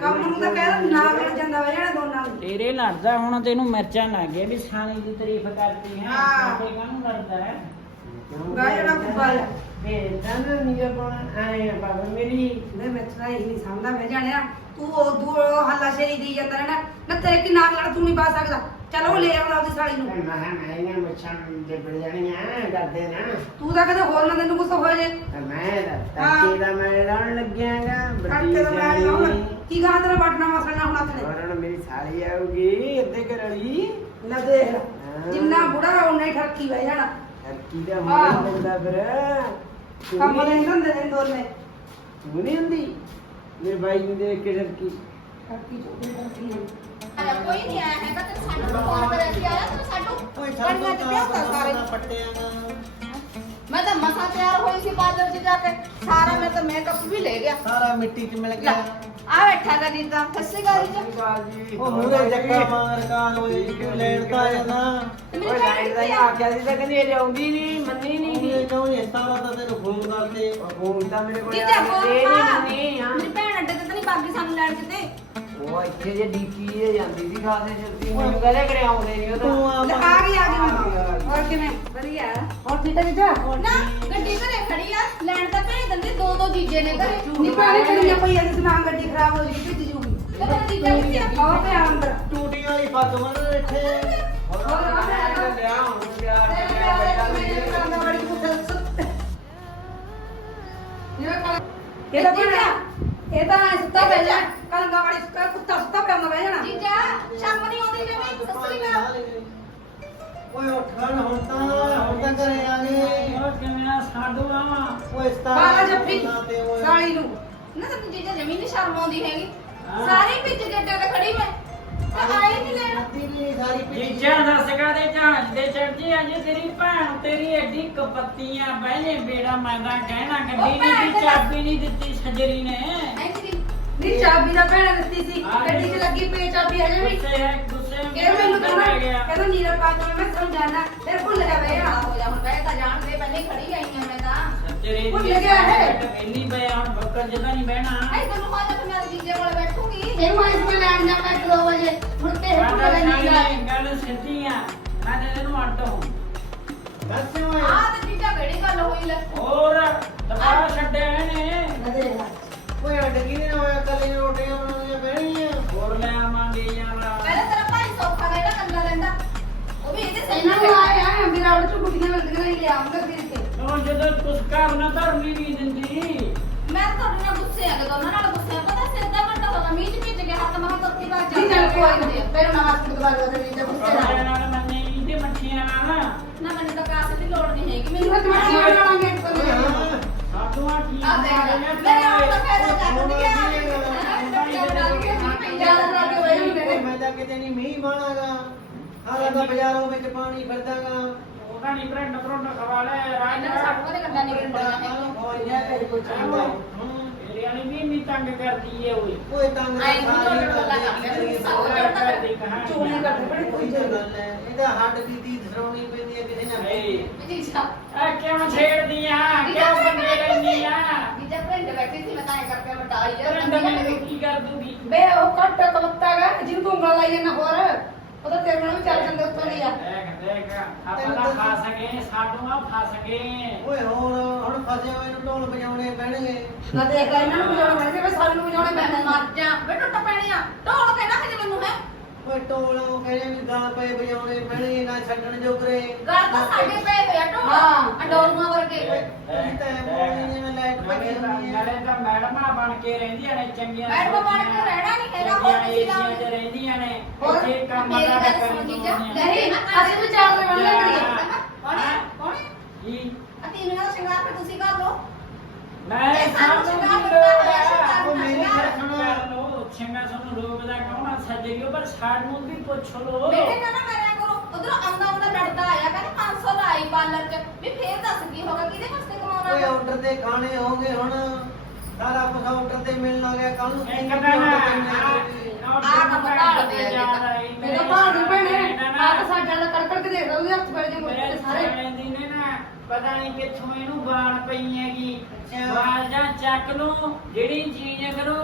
ਕੰਮ ਨੂੰ ਤਾਂ ਕਹਿ ਨਾ ਮਿਲ ਜਾਂਦਾ ਵਾ ਜਿਹੜਾ ਦੋਨਾਂ ਨੂੰ ਤੇਰੇ ਲੜਦਾ ਹੁਣ ਤੈਨੂੰ ਮਿਰਚਾਂ ਲੱਗ ਗਿਆ ਵੀ ਸਾਲੀ ਦੀ ਤਾਰੀਫ ਕਰਦੀ ਹੈ। ਹਾਂ। ਸਾਡੇ ਕਾਹਨੂੰ ਲੜਦਾ ਹੈ? ਬਹਿ ਜਾਣਾ ਕੁੱਬਾ ਵੇ ਤਨ ਨਹੀਂ ਪਾਉਣਾ ਆਏ ਬਾਬਾ ਮੇਰੀ। ਮੈਂ ਮਿੱਠਾ ਹੀ ਨਹੀਂ ਸਮਝਦਾ ਮੈਂ ਜਾਣਿਆ ਤੂੰ ਉਹ ਦੂਰ ਹੱਲਾ ਸ਼ੇਰੀ ਦੀ ਜਾਂਦਾ ਰਹਿਣਾ ਨਾ ਤੇਰੇ ਕੀ ਨਾਕ ਲੜ ਤੂੰ ਨਹੀਂ ਪਾ ਸਕਦਾ। ਚਲ ਉਹ ਲੈ ਆਉਣਾ ਉਹਦੀ ਸਾਲੀ ਨੂੰ। ਮੈਂ ਮਹਾ ਮੈਂ ਇਹਨਾਂ ਮੱਛਾਂ ਦੇ ਬੜ ਜਾਣੀਆਂ ਕਰਦੇ ਨਾ। ਤੂੰ ਤਾਂ ਕਦੇ ਹੋਰ ਨਾ ਤੈਨੂੰ ਕੁਛ ਹੋ ਜੇ। ਤੇ ਮੈਂ ਤੱਕੇ ਦਾ ਮੈਂ ਲਾਉਣ ਲੱਗਿਆਗਾ ਕੱਟ ਤਾਂ ਮੈਂ ਲਾਉਣ। ਕੀ ਗਾਂ ਤੇਰਾ ਬਟਨਾ ਮਸਲਣਾ ਹੁਣ ਹੱਥ ਨੇ? ਵਰਣ ਮੇਰੀ ਸਾਲੀ ਆਊਗੀ ਅੱਧੇ ਕਰੜੀ ਲੈ ਦੇਖ ਜਿੰਨਾ ਬੁੜਾ ਉਹਨੇ ਠਰਕੀ ਬਹਿ ਜਾਣਾ। ਕੀ ਦਾ ਹਾਂ। ਮਨ ਬੰਦਾ ਫਿਰ। ਕੰਮ ਦੇ ਨੀ- ਨਹੀਂ ਹੁੰਦੇ ਨੇ ਦੋਨੇ? ਤੂੰ ਨਹੀਂ ਹੁੰਦੀ? ਮੇਰੇ ਬਾਈ ਨੂੰ ਦੇਖ ਕੇ ਠਰਕੀ ਠਰਕੀ ਚੋਦੀ ਠਰਕੀ ਹੈ। ਅਰੇ ਕੋਈ ਨਹੀਂ ਆਇਆ ਹੈਗਾ ਤੇ ਸਾਨੂੰ ਫੋਨ ਕਰਿਆ ਸੀ ਆਇਆ ਤੂੰ ਸਾਨੂੰ? ਬਣੀਆਂ ਤੇ ਪਿਆਤਾ ਸਾਰੇ। ਮੈਂ ਤਾਂ ਮਸਾ ਤਿਆਰ ਹੋਈ ਸੀ ਪਾਰਲਰ 'ਚ ਜਾ ਕੇ। ਸਾਰਾ ਮੈਂ ਤਾਂ ਮੇਕਅਪ ਵੀ ਲੈ ਗਿਆ। ਸਾਰਾ ਮਿੱਟੀ 'ਚ ਮਿਲ ਗਿਆ। ਆ ਬੈਠਾ ਗਾ ਨੀਤਾ ਸੱਸੀ ਗਾਲੀ 'ਚ ਉਹ ਮੂਰੇ ਜੱਕਾ ਮਾਰ ਕਾਨ ਹੋਈ ਕਿ ਲੈਣ ਤਾਂ ਆਇਆ ਨਾ? ਤੇ ਓਏ ਲਾਈਟ ਦਾ ਹੀ ਆਖਿਆ ਸੀ ਤਾਂ ਕਹਿੰਦੀ ਇਹ ਆਉਂਦੀ ਨਹੀਂ ਮੰਨੀ ਨਹੀਂ। ਕਹੋ ਇਹ ਸਾਰਾ ਤਾਂ ਤੈਨੂੰ ਫੋਨ ਕਰਦੇ। ਫੋਨ ਤਾਂ ਮੇਰੇ ਕੋਲ ਆ ਫੋਨ ਕੇ ਦੇ ਪਾ ਨਹੀਂ ਨਹੀਂ ਹਾਂ। ਮੇਰੀ ਭੈਣ ਅੱਡੇ ਤੇ ਤਾਂ ਨਹੀਂ ਬਾਗੀ ਸਾਨੂੰ ਲੈਣ ਕਿਤੇ। ਉਹ ਇੱਥੇ ਜੇ ਡੀਪੀ ਤੇ ਜਾਂਦੀ ਸੀ ਖਾਸੇ ਜਲਦੀ ਮੈਨੂੰ ਕਹਦੇ ਕਰੇ ਆਉਂਦੇ ਨਹੀਂ ਉਹ ਤੂੰ। ਤਾਂ ਆ ਗਈ ਆ ਗਈ ਹੋਰ ਕਿਵੇਂ? ਵਧੀਆ। ਹੋਰ ਠੀਕ ਹੈ ਜੀਜਾ? ਨਾ ਗੱਡੀ ਘਰੇ ਖੜੀ ਆ। ਲੈਣ ਤਾਂ ਭੇਜ ਦਿੰਦੇ ਦੋ ਦੋ ਜੀਜੇ ਨੇ ਘਰੇ। ਨੀ ਪਾਣੀ ਕਰੀ ਪਈ ਇਹਦੀ ਸਮਾਨ ਗੱਡੀ ਖਰਾਬ ਹੋ ਜੂਗੀ ਭਿੱਜ ਜੂਗੀ। ਤੇ ਮੇਰਾ ਜੀਜਾ ਕਿੱਥੇ ਆ। ਆਓ ਪਿਆ ਅੰਦਰ। ਟੂਟੀਆਂ ਵਾਲੀ ਪੱਗ ਬੰਨ ਇੱਥੇ। ਹੋਰ ਆ। ਪਿਆ ਲਿਆ ਹੁਣ ਲਿਆ ਤੇਰੇ ਪਿਆਰੇ ਨੂੰ ਮੇਰੇ ਕੰਨ ਵਾਲੀ ਕੁੱਤੇ ਸੁੱਤੇ ਜਿਵੇਂ ਕੱਲ ਇਹ ਤਾਂ ਬਣਾ ਇਹ ਤਾਂ ਐਂ ਸੁੱਤਾ ਪਿਆ ਜਾ ਕਲੰਗਾ ਵਾਲੀ ਸੁੱਤਾ ਕੁੱਤਾ ਸੁੱਤਾ ਪਿਆ ਹੁੰਦਾ ਬਹਿ ਜਾਣਾ। ਜੀਜਾ ਸ਼ਰਮ ਨਹੀਂ ਆਉਂਦੀ ਜਿਵੇਂ ਸੱਸੀ ਨਾਲ ਓਏ ਉੱਠ ਖੜ ਹੁਣ ਤਾਂ ਹੁਣ ਤਾਂ ਘਰੇ ਆ ਗਏ। ਉਹ ਕਿਵੇਂ ਸਾਡੂ ਆਵਾਂ ਓਏ ਸਤਾਰਾ ਬਾਲਾ ਜੱਫੀ ਸਾਲੀ ਨੂੰ। ਨਾ ਤਾਂ ਜੀਜਾ ਜਮੀਨ ਨਹੀਂ ਸ਼ਰਮ ਆਉਂਦੀ ਹੈਗੀ। ਹਾਂ। ਸਾਰੇ ਵਿੱਚ ਗੱਡੇ ਤੇ ਖੜੀ ਮੈਂ। ਤਾਂ ਆਏ ਨਹੀਂ ਲੈਣ। ਤੇਰੀ ਸਾਰੀ ਪਿੱਛੇ ਜੀਜਾ ਦੱਸ ਕਾਦੇ ਜਹਾਜ਼ ਦੇ ਚੜ੍ਹਦੀ ਅੱਜ ਤੇਰੀ ਭੈਣ ਤੇਰੀ ਐਡੀ ਕਪੱਤੀਆਂ ਬਹਿਨੇ ਬੇੜਾ ਮੈਂ ਤਾਂ ਕਹਿਣਾ ਗੱਡੀ ਉਹ ਭੈਣ ਨਹੀਂ ਦੀ ਤੇ ਚਾਬੀ ਨਹੀਂ ਦਿੱਤੀ ਸਜਰੀ ਨੇ। ਐਂਟਰੀ ਨੀ ਚਾਬੀ ਦਾ ਭੈਣ ਦਿੱਤੀ ਸੀ। ਗੱਡੀ 'ਚ ਲੱਗੀ ਪਈ ਚਾਬੀ ਹਜੇ ਵੀ। ਗੁੱਸੇ ਹੈ ਇਹ ਮੈਨੂੰ ਕਹਿੰਦਾ ਕਹਿੰਦਾ ਨੀਰਾ ਪਾ ਕੇ ਮੈਂ ਸਮਝਾਣਾ ਫਿਰ ਭੁੱਲ ਗਿਆ ਬਹਿ ਜਾਣਾ ਹੋ ਜਾ ਹੁਣ ਬਹਿ ਤਾਂ ਜਾਣ ਦੇ ਪਹਿਲੇ ਖੜੀ ਆਈ ਹਾਂ ਮੈਂ ਤਾਂ। ਤੇਰੇ ਭੁੱਲ ਗਿਆ ਹੈ। ਪਹਿਲੀ ਪਿਆ ਹੁਣ ਬੱਕਰ ਜਦਾ ਨਹੀਂ ਬਹਿਣਾ। ਐ ਤੈਨੂੰ ਆ ਜਾ ਮੇਰੇ ਜੀਜੇ ਕੋਲ ਬੈਠੂਗੀ। ਇਹ ਮੈਂ ਇਸ ਵੇਲੇ ਲੈਣ ਜਾਣਾ 1 ਵਜੇ। ਮੁੜ ਕੇ ਇਹ ਭੁੱਲ ਸਾਡਾ ਗਿਆ ਨੀਰਾ। ਸਾਡੀ ਗੱਲ ਸਿੱਧੀ ਆ। ਮੈਂ ਤੇ ਤੈਨੂੰ ਓਏ ਆ ਤੇ ਜੀਜਾ ਕਿਹੜੀ ਗੱਲ ਹੋਈ ਲੈ। ਹੋਰ ਦਬਾ ਛੱਡਿਆ ਇਹਨੇ ਓਏ ਅੱਡ ਕੀ ਨੇ ਹੋਇਆ ਕੱਲੇ ਰੋਟੀਆਂ ਬਣਾਉਣੀਆਂ ਪੈਣੀਆਂ ਹੋਰ ਲੈ ਆਵਾਂਗੇ ਯਾਰ ਉਹ ਵੀ ਇਹਦੇ ਸਹੀ ਇਹਨਾਂ ਨੂੰ ਆਇਆ ਹੈ ਉਹ ਚ ਗੁੱਡੀਆਂ ਮਿਲਦੀਆਂ ਨੇ ਲੈ ਆਉਂਗਾ ਫਿਰ ਕੇ ਉਹ ਜਦੋਂ ਕੁਛ ਕਰਨਾ ਧਰਮੀ ਨਹੀਂ ਦਿੰਦੀ। ਮੈਂ ਤਾਂ ਤੁਹਾਡੇ ਨਾਲ ਗੁੱਸੇ ਆ ਗਿਆ ਦੋਨਾਂ ਨਾਲ ਗੁੱਸੇ ਆ। ਪਤਾ ਦਾ ਘੰਟਾ ਹੋ ਗਿਆ ਮੀਂਹ ਚ ਭਿੱਜ ਗਿਆ ਹੱਥ ਮਹਾਂ ਤੁਰਕੀ ਬਾਅਦ ਜੀ ਚੱਲ ਕੋਈ ਨਹੀਂ ਫਿਰ ਨਾ ਹਸਪਤਾਲ ਵਾਲੇ ਦੇ ਵਿੱਚ ਗੁੱਸੇ ਨਾਲ। ਨਾਲ ਮੰਨੇ ਤੇ ਮੱਛੀਆਂ ਨਾਲ। ਨਾ ਮੈਨੂੰ ਤਾਂ ਕਾਸੇ ਦੀ ਲੋੜ ਨਹੀਂ ਹੈਗੀ ਮੈਨੂੰ ਤਾਂ ਮੱਛੀਆਂ ਬਣਾਵਾਂਗੇ ਓਏ ਹਾਂ ਸੱਤ ਸਾਡੂਆਂ ਕੀ ਆ ਦੇਖ ਮੇਰੇ ਆਉਣ ਦਾ ਫਾਇਦਾ ਚੱਕ ਦਿਆ ਲਾ ਨੇ ਮੈਂ ਤਾਂ ਕਿਤੇ ਨਹੀਂ ਮੀਂਹ ਮਾਣਾਗਾ ਹਾਲਾ ਤਾਂ ਬਾਜ਼ਾਰੋਂ ਵਿੱਚ ਪਾਣੀ ਫਿਰਦਾਗਾ। ਉਹਨਾਂ ਨੇ ਬ੍ਰੈਂਡ ਬਰੋਂਡ ਖਵਾ ਲੈ ਰਾਜ ਇਹਨਾਂ ਸਾਡੂਆਂ ਦੇ ਕੰਨਾਂ ਨਹੀਂ ਬੜਾ ਕਰਦਾ ਮੇਰੇ ਵਾਲੀ ਵੀ ਤੰਗ ਏ ਓਏ। ਕੋਈ ਤੰਗ ਆਏਂ ਨੀ ਝੋਲ ਝੋਲਾ ਕਰਦੇ ਸਭ ਉਹ ਕਰਦੀ ਬੜੇ ਕੋਈ ਗੱਲ ਹੈ ਇਹਦਾ ਹੱਡ ਦੀ ਦੀ ਸਰਾਉਣੀ ਪੈਂਦੀ ਹੈ ਕਿਸੇ ਨਾ ਏ ਜੀ ਜਾ। ਆ ਕਿਉਂ ਛੇੜਦੀ ਆ ਕਿਉਂ ਬੰਦੇ ਲੈਂਦੀ ਆ ਜਿੱਦਾਂ ਪਿੰਡ ਬੈਠੀ ਸੀ ਮੈਂ ਤਾਂ ਐ ਕਰਕੇ ਵਟਾਈ ਰੰਡ ਜਾ ਮੈਨੂੰ ਕੀ ਕਰ ਦੂਗੀ? ਬੇ ਉਹ ਕੱਟ ਕਲੱਤਾ ਗਾ ਜਿਹਨੂੰ ਤੂੰ ਉਂਗਲ ਲਾਈ ਉਹਦਾ ਤੇਰੇ ਨਾਲ ਵੀ ਚੱਲ ਜਾਂਦੇ ਉੱਤੋਂ ਦੀ ਆ। ਦੇਖ ਦੇਖ ਆਪਾਂ ਖਾ ਸਕੇ ਸਾਡੂਆਂ ਫਸ ਗਏ ਓਏ ਹੋਰ ਹੁਣ ਫਸੇ ਹੋਏ ਨੂੰ ਢੋਲ ਵਜਾਉਣੇ ਪੈਣਗੇ। ਨਾ ਦੇਖ ਲੈ ਇਹਨਾਂ ਨੂੰ ਵਜਾਉਣਾ ਪੈਣਗੇ ਬੇ ਸਾਨੂੰ ਵਜਾਉਣੇ ਪੈਣੇ ਮਰ ਜਾ। ਵੇ ਟੁੱਟ ਪੈਣੀ ਆ। ਢੋਲ ਕੇ ਨਾ ਹਜੇ ਮੈਨੂੰ ਹੈ। ਓਏ ਢੋਲ ਉਹ ਕਹਿੰਦੇ ਵੀ ਗਾਂ ਪਏ ਵਜਾਉਣੇ ਪੈਣਗੇ ਨਾ ਛੱਡਣ ਜੋਗਰੇ। ਗੱਲ ਤਾਂ ਸਾਡੇ ਪਏ ਹੋਇਆ ਢੋਲ। ਹਾਂ। ਅਡੋਰੂਆਂ ਵਰਗੇ। ਇਹ ਤਾਂ ਬੋਲੀ ਜਿਵੇਂ ਲਾਈਟ ਭੱਜੀ ਤਾਂ ਹੁੰਦੀ ਹੈ। ਨਾਲੇ ਤਾਂ ਮੈਡਮਾਂ ਬਣ ਕੇ ਰਹਿੰਦੀਆਂ ਨੇ ਚੰਗੀਆਂ ਮੈਡਮਾਂ ਬਣ ਕੇ ਰਹਿਣਾ ਨੀ ਹੈਗਾ, ਹੋਰ ਚੰਗੀਆਂ ਤੁਸੀਂ ਤਾਂ- ਏਸੀਆਂ 'ਚ ਰਹਿੰਦੀਆਂ ਨੇ ਹੋਰ? ਇੱਥੇ ਕੰਮ ਮੇਰੀ ਦਾ ਗੱਲ ਕਰੀ ਸੁਣ ਜੀਜਾ ਜਾਂਦੀਆਂ। ਨਹੀਂ ਅਸੀਂ ਵੀ ਚਾਰ ਦੇ ਬੰਦੇ ਕਰੀਏ ਕੌਣ ਹੈ? ਕੌਣ ਹੈ? ਕੀ ਆ ਤੀਵੀਆਂ ਦਾ ਸ਼ਿੰਗਾਰ ਫਿਰ ਤੁਸੀਂ ਕਰ ਲਓ। ਮੈਂ ਇਹ ਸਾਨੂੰ ਸਾਨੂੰ ਸ਼ਿੰਗਾਰ ਕੀ ਕਰਨਾ ਲੋੜ ਹੈ, ਸ਼ਿੰਗਾਰ ਉਹ ਮੇਰੀ ਕਰਨਾ ਸੁਣੋ। ਕਰ ਲੋ ਛੰਗਾ ਸਾਨੂੰ ਰੋਕਦਾ ਕੌਣ ਆ? ਸੱਜਿਓ ਪਰ ਸਾਨੂੰ ਵੀ ਪੁੱਛ ਲੋ ਮੇਰੇ ਨਾਲ ਨਾ ਕਰਿਆ ਕਰੋ। ਉਧਰੋਂ ਆਉਂਦਾ ਆਉਂਦਾ ਲੜਦਾ ਆਇਆ ਕਹਿੰਦਾ 500 ਦਾ ਆਈ ਪਾਰਲਰ ਚ। ਵੀ ਫੇਰ ਦੱਸ ਕੀ ਹੋਗਾ ਕਿਹਦੇ ਵਾਸਤੇ ਓਏ ਕਮਾਉਣਾ ਆਰਡਰ ਦੇ ਖਾਣੇ ਹੋਗੇ ਹੁਣ। ਸਾਰਾ ਕੁਝ ਆਰਡਰ ਤੇ ਮਿਲਣ ਲੱਗ ਗਿਆ। ਕੱਲ ਨੂੰ ਇੱਕ ਕੀ ਦਿਨ। order ਤੇ। ਆਹ ਕੰਮ ਭਾਲਦੇ ਆ ਜੀ। ਮੇਰਾ ਭਾਲ ਨਹੀਂ ਭੈਣੇ ਆ ਤਾਂ ਸਾਡਾ ਦਾ ਕੜਕੜ ਦੇਖ ਲਓ ਉਹਦੇ ਹੱਥ ਪੈਰ ਮੁੱਕ ਮੇਰੇ ਕੇ ਸਾਰੇ ਦੀ ਨੇ ਨਾ ਪਤਾ ਨਹੀਂ ਕਿੱਥੋਂ ਇਹਨੂੰ ਬਾਣ ਪਈ ਹੈਗੀ। ਬਾਲ ਜਾਂ ਚੱਕ ਲੋ ਜਿਹੜੀ ਚੀਜ਼ ਕਰੋ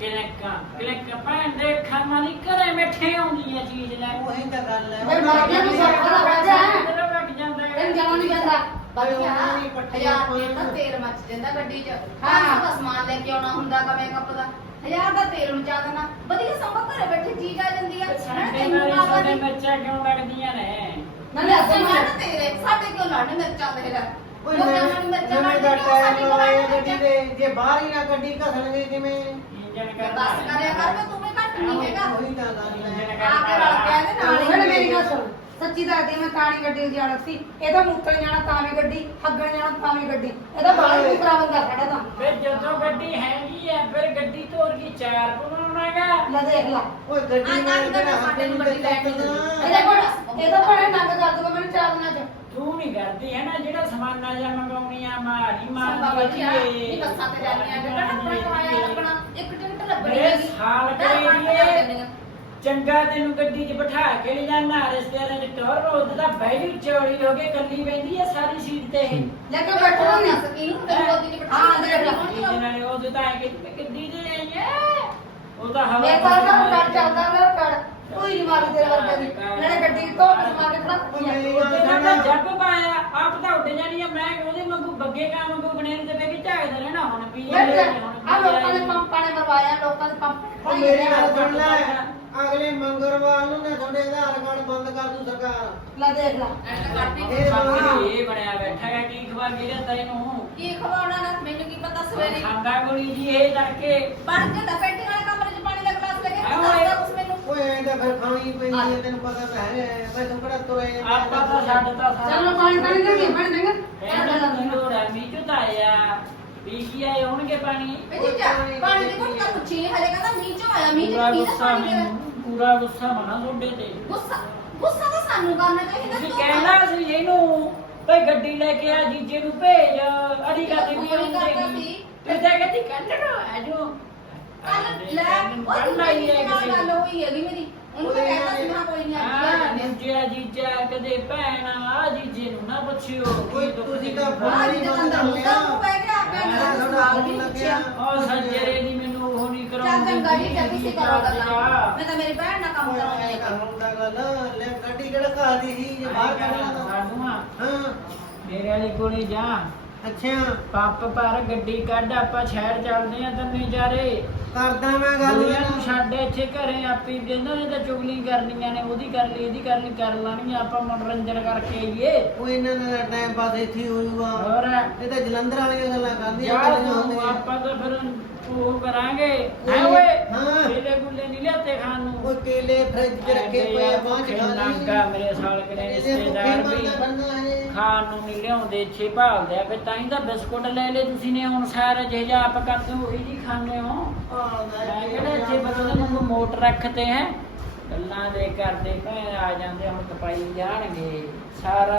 ਕਲਿੱਕਾਂ ਕਲਿੱਕ। ਭੈਣ ਦੇ ਖਾਣਾ ਦੀ ਘਰੇ ਬੈਠੇ ਆਉਂਦੀ ਹੈ ਚੀਜ਼ ਲੈ। ਉਹੀ ਤਾਂ ਗੱਲ ਹੈ। ਬਈ ਮਰ ਗਿਆ ਤੂੰ ਸੌਖਾ ਦਾ ਰਾਜਾ ਹੈ ਜਦੋਂ। ਲੱਗ ਜਾਂਦਾ ਹੈ। ਤੈਨੂੰ ਜਾਣਾ ਨਹੀਂ ਪੈਂਦਾ ਬਾਕੀਆਂ ਉਹਨਾਂ ਦੀ ਪੱਟੀ ਹਜ਼ਾਰ ਦਾ ਤੇਲ ਮੱਚ ਜਾਂਦਾ ਗੱਡੀ 'ਚ। ਹਾਂ। ਦਾ ਸਮਾਨ ਲੈ ਕੇ ਆਉਣਾ ਹੁੰਦਾ ਗਾ ਮੇਕਅਪ ਦਾ। ਹਜ਼ਾਰ ਦਾ ਤੇਲ ਮਚਾ ਦੇਣਾ। ਵਧੀਆ ਸਮਾਂ ਘਰੇ ਬੈਠੇ ਚੀਜ਼ ਆ ਜਾਂਦੀ ਆ। ਸਾਡੇ ਤੈਨੂੰ ਨਾਲ ਬਾਬਾ ਸਾਡੇ ਦੀ ਮਿਰਚਾਂ ਕਿਉਂ ਲੱਗਦੀਆਂ ਨੇ? ਨਾਲੇ ਅਸੀਂ ਮਾਰ ਨਾ ਤੇਰੇ ਸਾਡੇ ਕਿਉਂ ਲੜਨ ਮਿਰਚਾਂ ਦੇ ਲੈ ਓਏ ਲੋਕਾਂ ਨੂੰ ਮਿਰਚਾਂ ਲੜਦੇ ਦਾ ਲਵਾਏ ਲੜਨ ਗੱਡੀ ਦੇ ਜੇ ਬਾਹਰ ਹੀ ਨਾ ਗੱਡੀ ਘਸਣਗੇ ਕਿਵੇਂ? ਇੰਜਨ ਕਰਦਾ ਦੱਸ ਕਰਿਆ ਕਰ ਵੀ ਤੂੰ ਵੀ ਘੱਟ ਨਹੀਂ ਹੈਗਾ ਉਹੀ ਤਾਂ ਗੱਲ ਹੈ ਆ ਕੇ ਰਲ ਕੇ ਇਹਦੇ ਨਾਲ ਹੁਣ ਹੀ ਮੇਰੀ ਗੱਲ ਸੁਣ। ਸੱਚੀ ਦੱਸਦੀ ਹਾਂ, ਮੈਂ ਤਾਣੀ ਗੱਡੀ ਨੂੰ ਜਾਣਾ ਸੀ। ਇਹਦਾ ਮੂਤਰ ਜਾਣਾ ਤਾਂ ਵੀ ਗੱਡੀ ਹੱਗਣ ਜਾਣਾ ਤਾਂ ਵੀ ਗੱਡੀ ਇਹਦਾ ਬਾਲ ਵੀ ਖਰਾਬ ਹੁੰਦਾ ਸਾਡਾ ਤਾਂ। ਫਿਰ ਜਦੋਂ ਗੱਡੀ ਹੈਗੀ ਹੈ ਫਿਰ ਗੱਡੀ ਤੋਰ ਕੇ ਚਾਰ ਬਣਾਉਣਾਗਾ ਲੈ ਦੇਖ ਲਾ। ਓਏ ਗੱਡੀ ਆ ਨਾਲ ਤਾਂ ਸਾਡੇ ਨੂੰ ਗੱਡੀ ਲੈ ਕੇ ਚੱਕਣਾ ਇਹਦਾ ਕੋਲ ਇਹਦਾ ਬੜਾ ਨੰਗ ਕਰ ਦੂਗਾ ਮੈਨੂੰ ਚਾਰ ਦਿਨਾਂ ਚ। ਤੂੰ ਨਹੀਂ ਕਰਦੀ ਹੈ ਨਾ ਜਿਹੜਾ ਸਮਾਨਾ ਜਾਂ ਮੰਗਾਉਣੀਆਂ ਮਾਰੀ ਸੰਭਾ ਮਾਰੀ ਵਧੀਆ ਨਹੀਂ ਬੱਸਾਂ ਤੇ ਜਾਂਦੀਆਂ ਜਿਹੜਾ ਆਪਣਾ ਕਿਰਾਇਆ ਲੱਗਣਾ ਇੱਕ ਟਿਕਟ ਲੱਗਣੀ ਹੈਗੀ। ਸਾਲ ਹਜ਼ਾਰ ਦੇਣੀਆਂ। ਚੰਗਾ ਤੈਨੂੰ ਗੱਡੀ 'ਚ ਬਿਠਾ ਕੇ ਲੈ ਜਾਣਾ ਰਿਸ਼ਤੇਦਾਰਾਂ 'ਚ ਟੋਰ ਰੋਡ ਦਾ ਬੈਲੀ ਚੌੜੀ ਹੋ ਕੇ ਕੱਲੀ ਬੈਂਦੀ ਹੈ ਸਾਰੀ ਸੀਟ ਤੇ ਇਹ। ਲੈ ਕੇ ਬੈਠੋ ਬਿਠਾ ਹਾਂ, ਲਾ। ਆ। ਨੇ ਉਹ ਤਾਂ ਐ ਕਿ ਮੈਂ ਗੱਡੀ ਤੇ ਆਈ ਹੈ ਉਹ ਤਾਂ ਹਵਾ ਮੇਰੇ ਕੋਲ ਤਾਂ ਕਰ ਚੱਲਦਾ ਨਾ ਕਰ ਕੋਈ ਨਹੀਂ ਮਾਰੀ ਤੇਰੇ ਵਰਗੇ ਦੀ। ਨਾਲੇ ਗੱਡੀ ਤੋਂ ਸਮਾ ਕੇ ਖੜਾ ਉਹਦੇ ਨਾਲ ਤਾਂ ਜੱਬ ਪਾਇਆ ਆਪ ਤਾਂ ਉੱਡ ਜਾਣੀ ਆ। ਮੈਂ ਉਹਦੇ ਵਾਂਗੂ ਬੱਗੇ ਕਾਂ ਵਾਂਗੂ ਬਣੇ ਤੇ ਬੈ ਕੇ ਝਾਕਦਾ ਰਹਿਣਾ ਹੁਣ ਪੀ ਆ ਲੋਕਾਂ ਦੇ ਪੰਪਾਂ ਨੇ ਮਰਵਾਇਆ ਲੋਕਾਂ ਦੇ ਪੰਪ ਉਹ ਮੇਰੀ ਗੱਲ ਸੁਣ ਲੈ। ਅਗਲੇ ਮੰਗਲਵਾਰ ਨੂੰ ਨਾ ਤੁਹਾਡੇ ਆਧਾਰ ਕਾਰਡ ਬੰਦ ਕਰ ਦੂ ਸਰਕਾਰ। ਲੈ ਦੇਖ ਲਾ। ਤਾਂ ਇਹ ਬਣਿਆ ਬੈਠਾ ਹੈ ਕੀ ਖਵਾ ਕੇ ਤੈਨੂੰ ਕੀ ਖਵਾਉਣਾ ਨਾ ਮੈਨੂੰ ਕੀ ਪਤਾ ਸਵੇਰੇ? ਖਾਂਦਾ ਗੋਲੀ ਜੀ ਇਹ ਤੜਕੇ। ਬਣ ਕੇ ਪੈਟੀ ਵਾਲੇ ਕਮਰੇ 'ਚ ਪਾਣੀ ਦਾ ਗਲਾਸ ਲੈ ਕੇ। ਦੱਸਦਾ ਕੁਛ ਮੈਨੂੰ। ਓਏ ਐਂ ਤਾਂ ਫਿਰ ਖਾਣੀ ਪੈਂਦੀ ਹੈ ਤੈਨੂੰ ਪਤਾ ਤਾਂ ਹੈ। ਮੈਂ ਤੂੰ ਕਿਹੜਾ ਤੁਰੇ ਆਪਾਂ ਤਾਂ ਛੱਡਤਾ ਸਾਰਾ। ਚਲੋ ਪਾਣੀ ਪਾਣੀ ਦੇ ਕੇ ਬਣ ਜਾਏਗਾ ਇਹਨਾਂ ਨੂੰ ਲੋੜ ਹੈ ਮੀਂਹ ਤਾਂ ਆਇਆ ਵੀ ਕੀ ਆਏ ਹੋਣਗੇ ਪਾਣੀ? ਪਾਣੀ ਦੀ ਘੁੱਟ ਤਾਂ ਪੁੱਛੀ ਹਲੇ ਕਹਿੰਦਾ ਮੀਂਹ 'ਚੋਂ ਆਇਆ ਮੀਂਹ 'ਚ ਪਾਣੀ ਮੈਨੂੰ। ਪੂਰਾ ਗੁੱਸਾ ਬਣਾ ਤੁਹਾਡੇ ਤੇ। ਗੁੱਸਾ ਗੁੱਸਾ ਤਾਂ ਸਾਨੂੰ ਕਰਨਾ ਚਾਹੀਦਾ ਤੁਸੀਂ ਤੂੰ ਕਹਿਣਾ ਸੀ ਇਹਨੂੰ ਭਈ ਗੱਡੀ ਲੈ ਕੇ ਆ ਜੀਜੇ ਨੂੰ ਭੇਜ ਅੜੀ ਕਰਦੇ ਵੀ ਹੀ ਕਰਦਾ ਸੀ। ਤੇ ਤਾਂ ਕਹਿੰਦੀ ਕੱਢੋ ਆਜੋ। ਕੱਲ ਲੈ ਉਹ ਦੂਜੇ ਦੀ ਨਾਲ ਗੱਲ ਹੋਈ ਹੈਗੀ ਮੇਰੀ। ਉਹਨੂੰ ਕਹਿੰਦਾ ਸੀ ਹਾਂ ਕੋਈ ਨਹੀਂ ਹਾਂ ਅੱਜ ਜੀਜਾ ਜੀਜਾ ਕਦੇ ਭੈਣ ਆ ਜੀਜੇ ਨੂੰ ਨਾ ਪੁੱਛਿਓ ਤੁਸੀਂ ਤਾਂ ਆ ਜੀ ਅੰਦਰ ਮੁੱਦਾ ਪੈ ਗਿਆ ਸਵਾਲ ਵੀ ਪੁੱਛਿਆ। ਉਹ ਸੱਜਰੇ ਦੀ ਮੈਨੂੰ ਉਹ ਨਹੀਂ ਚੱਲ ਕਰਾਉਂਦੀ ਚੰਗਾ ਜੀ ਜੱਗੀ ਸੀ ਕਰੋ ਗੱਲਾਂ। ਮੈਂ ਤਾਂ ਮੇਰੀ ਭੈਣ ਨਾਲ ਕੰਮ ਓਏ ਕਰਾਉਣੀ ਐਂ ਹੈ ਕਰ ਹੁੰਦਾ ਗੱਲ ਲੈ ਗੱਡੀ ਕਿਹੜਾ ਘਾਦੀ ਸੀ ਜੇ ਬਾਹਰ ਕੱਢਣਾ ਤਾਂ। ਸਾਡੂਆਂ ਹਾਂ। ਮੇਰੇ ਵਾਲੀ ਕੋਲੇ ਜਾ। ਅੱਛਾ। ਪੰਪ ਪਰ ਗੱਡੀ ਕੱਢ ਆਪਾਂ ਸ਼ਹਿਰ ਚੱਲਦੇ ਆ ਤੰਨੇ ਜਾਰੇ ਕਰਦਾ ਮੈਂ ਗੱਲ ਗਲੀਆਂ ਨੂੰ ਛੱਡ ਇੱਥੇ ਘਰੇ ਆਪੀ ਜਿੰਨਾਂ ਨੇ ਤਾਂ ਚੁਗਲੀ ਕਰਨੀਆਂ ਨੇ ਉਹਦੀ ਕਰ ਲਈ ਇਹਦੀ ਕਰ ਲਈ ਕਰ ਲਾਣੀ ਆਪਾਂ ਮਨੋਰੰਜਨ ਕਰਕੇ ਆਈਏ। ਉਹ ਇਹਨਾਂ ਦਾ ਟਾਈਮ ਪਾਸ ਇੱਥੇ ਹੀ ਹੋਊਗਾ। ਹੋਰ। ਇਹ ਤਾਂ ਜਲੰਧਰ ਵਾਲੀਆਂ ਗੱਲਾਂ ਕਰਦੀਆਂ ਯਾਰ ਗੱਲਾਂ ਹੁੰਦੀਆਂ। ਆਪਾਂ ਤਾਂ ਫਿਰ ਉਹ ਕਰਾਂਗੇ। ਹੈ। ਓਏ। ਹਾਂ। ਕੇਲੇ ਗੁੱਲੇ ਨਹੀਂ ਲਿਆਤੇ ਖਾਣ ਨੂੰ। ਉਹ ਕੇਲੇ ਫ੍ਰਿਜ 'ਚ ਰੱਖੇ ਪਏ ਆ ਬਾਅਦ 'ਚ ਖਾ ਨਾਗਾ ਲਈ ਮੇਰੇ ਸਾਲ ਇਹਦੇ ਰਿਸ਼ਤੇਦਾਰ ਵੀ ਮਰਨਾ ਫਿਰਨਾ ਹੈ ਖਾਣ ਨੂੰ ਨਹੀਂ ਲਿਆਉਂਦੇ ਛੇ ਭਾਲਦੇ ਆ। ਫਿਰ ਤਾਂ ਹੀ ਤਾਂ ਬਿਸਕੁਟ ਲੈ ਲੈ ਤੁਸੀਂ ਨੇ ਹੁਣ ਸਾਰਾ ਜਿਹੇ ਜਿਹਾ ਆਪ ਕਰਦੇ ਹੋ ਉਹੀ ਜੀ ਖਾਂਦੇ ਹੋ। ਮੈਂ ਕਿਹੜਾ ਇੱਥੇ ਬਦਲੇ ਨੂੰ ਮੋਟ ਰੱਖਤੇ ਹੈ। ਗੱਲਾਂ ਦੇ ਕਰਦੇ ਭੈਣ ਆ ਜਾਂਦੇ ਹੁਣ ਕਪਾਈ ਜਾਣਗੇ। ਸਾਰਾ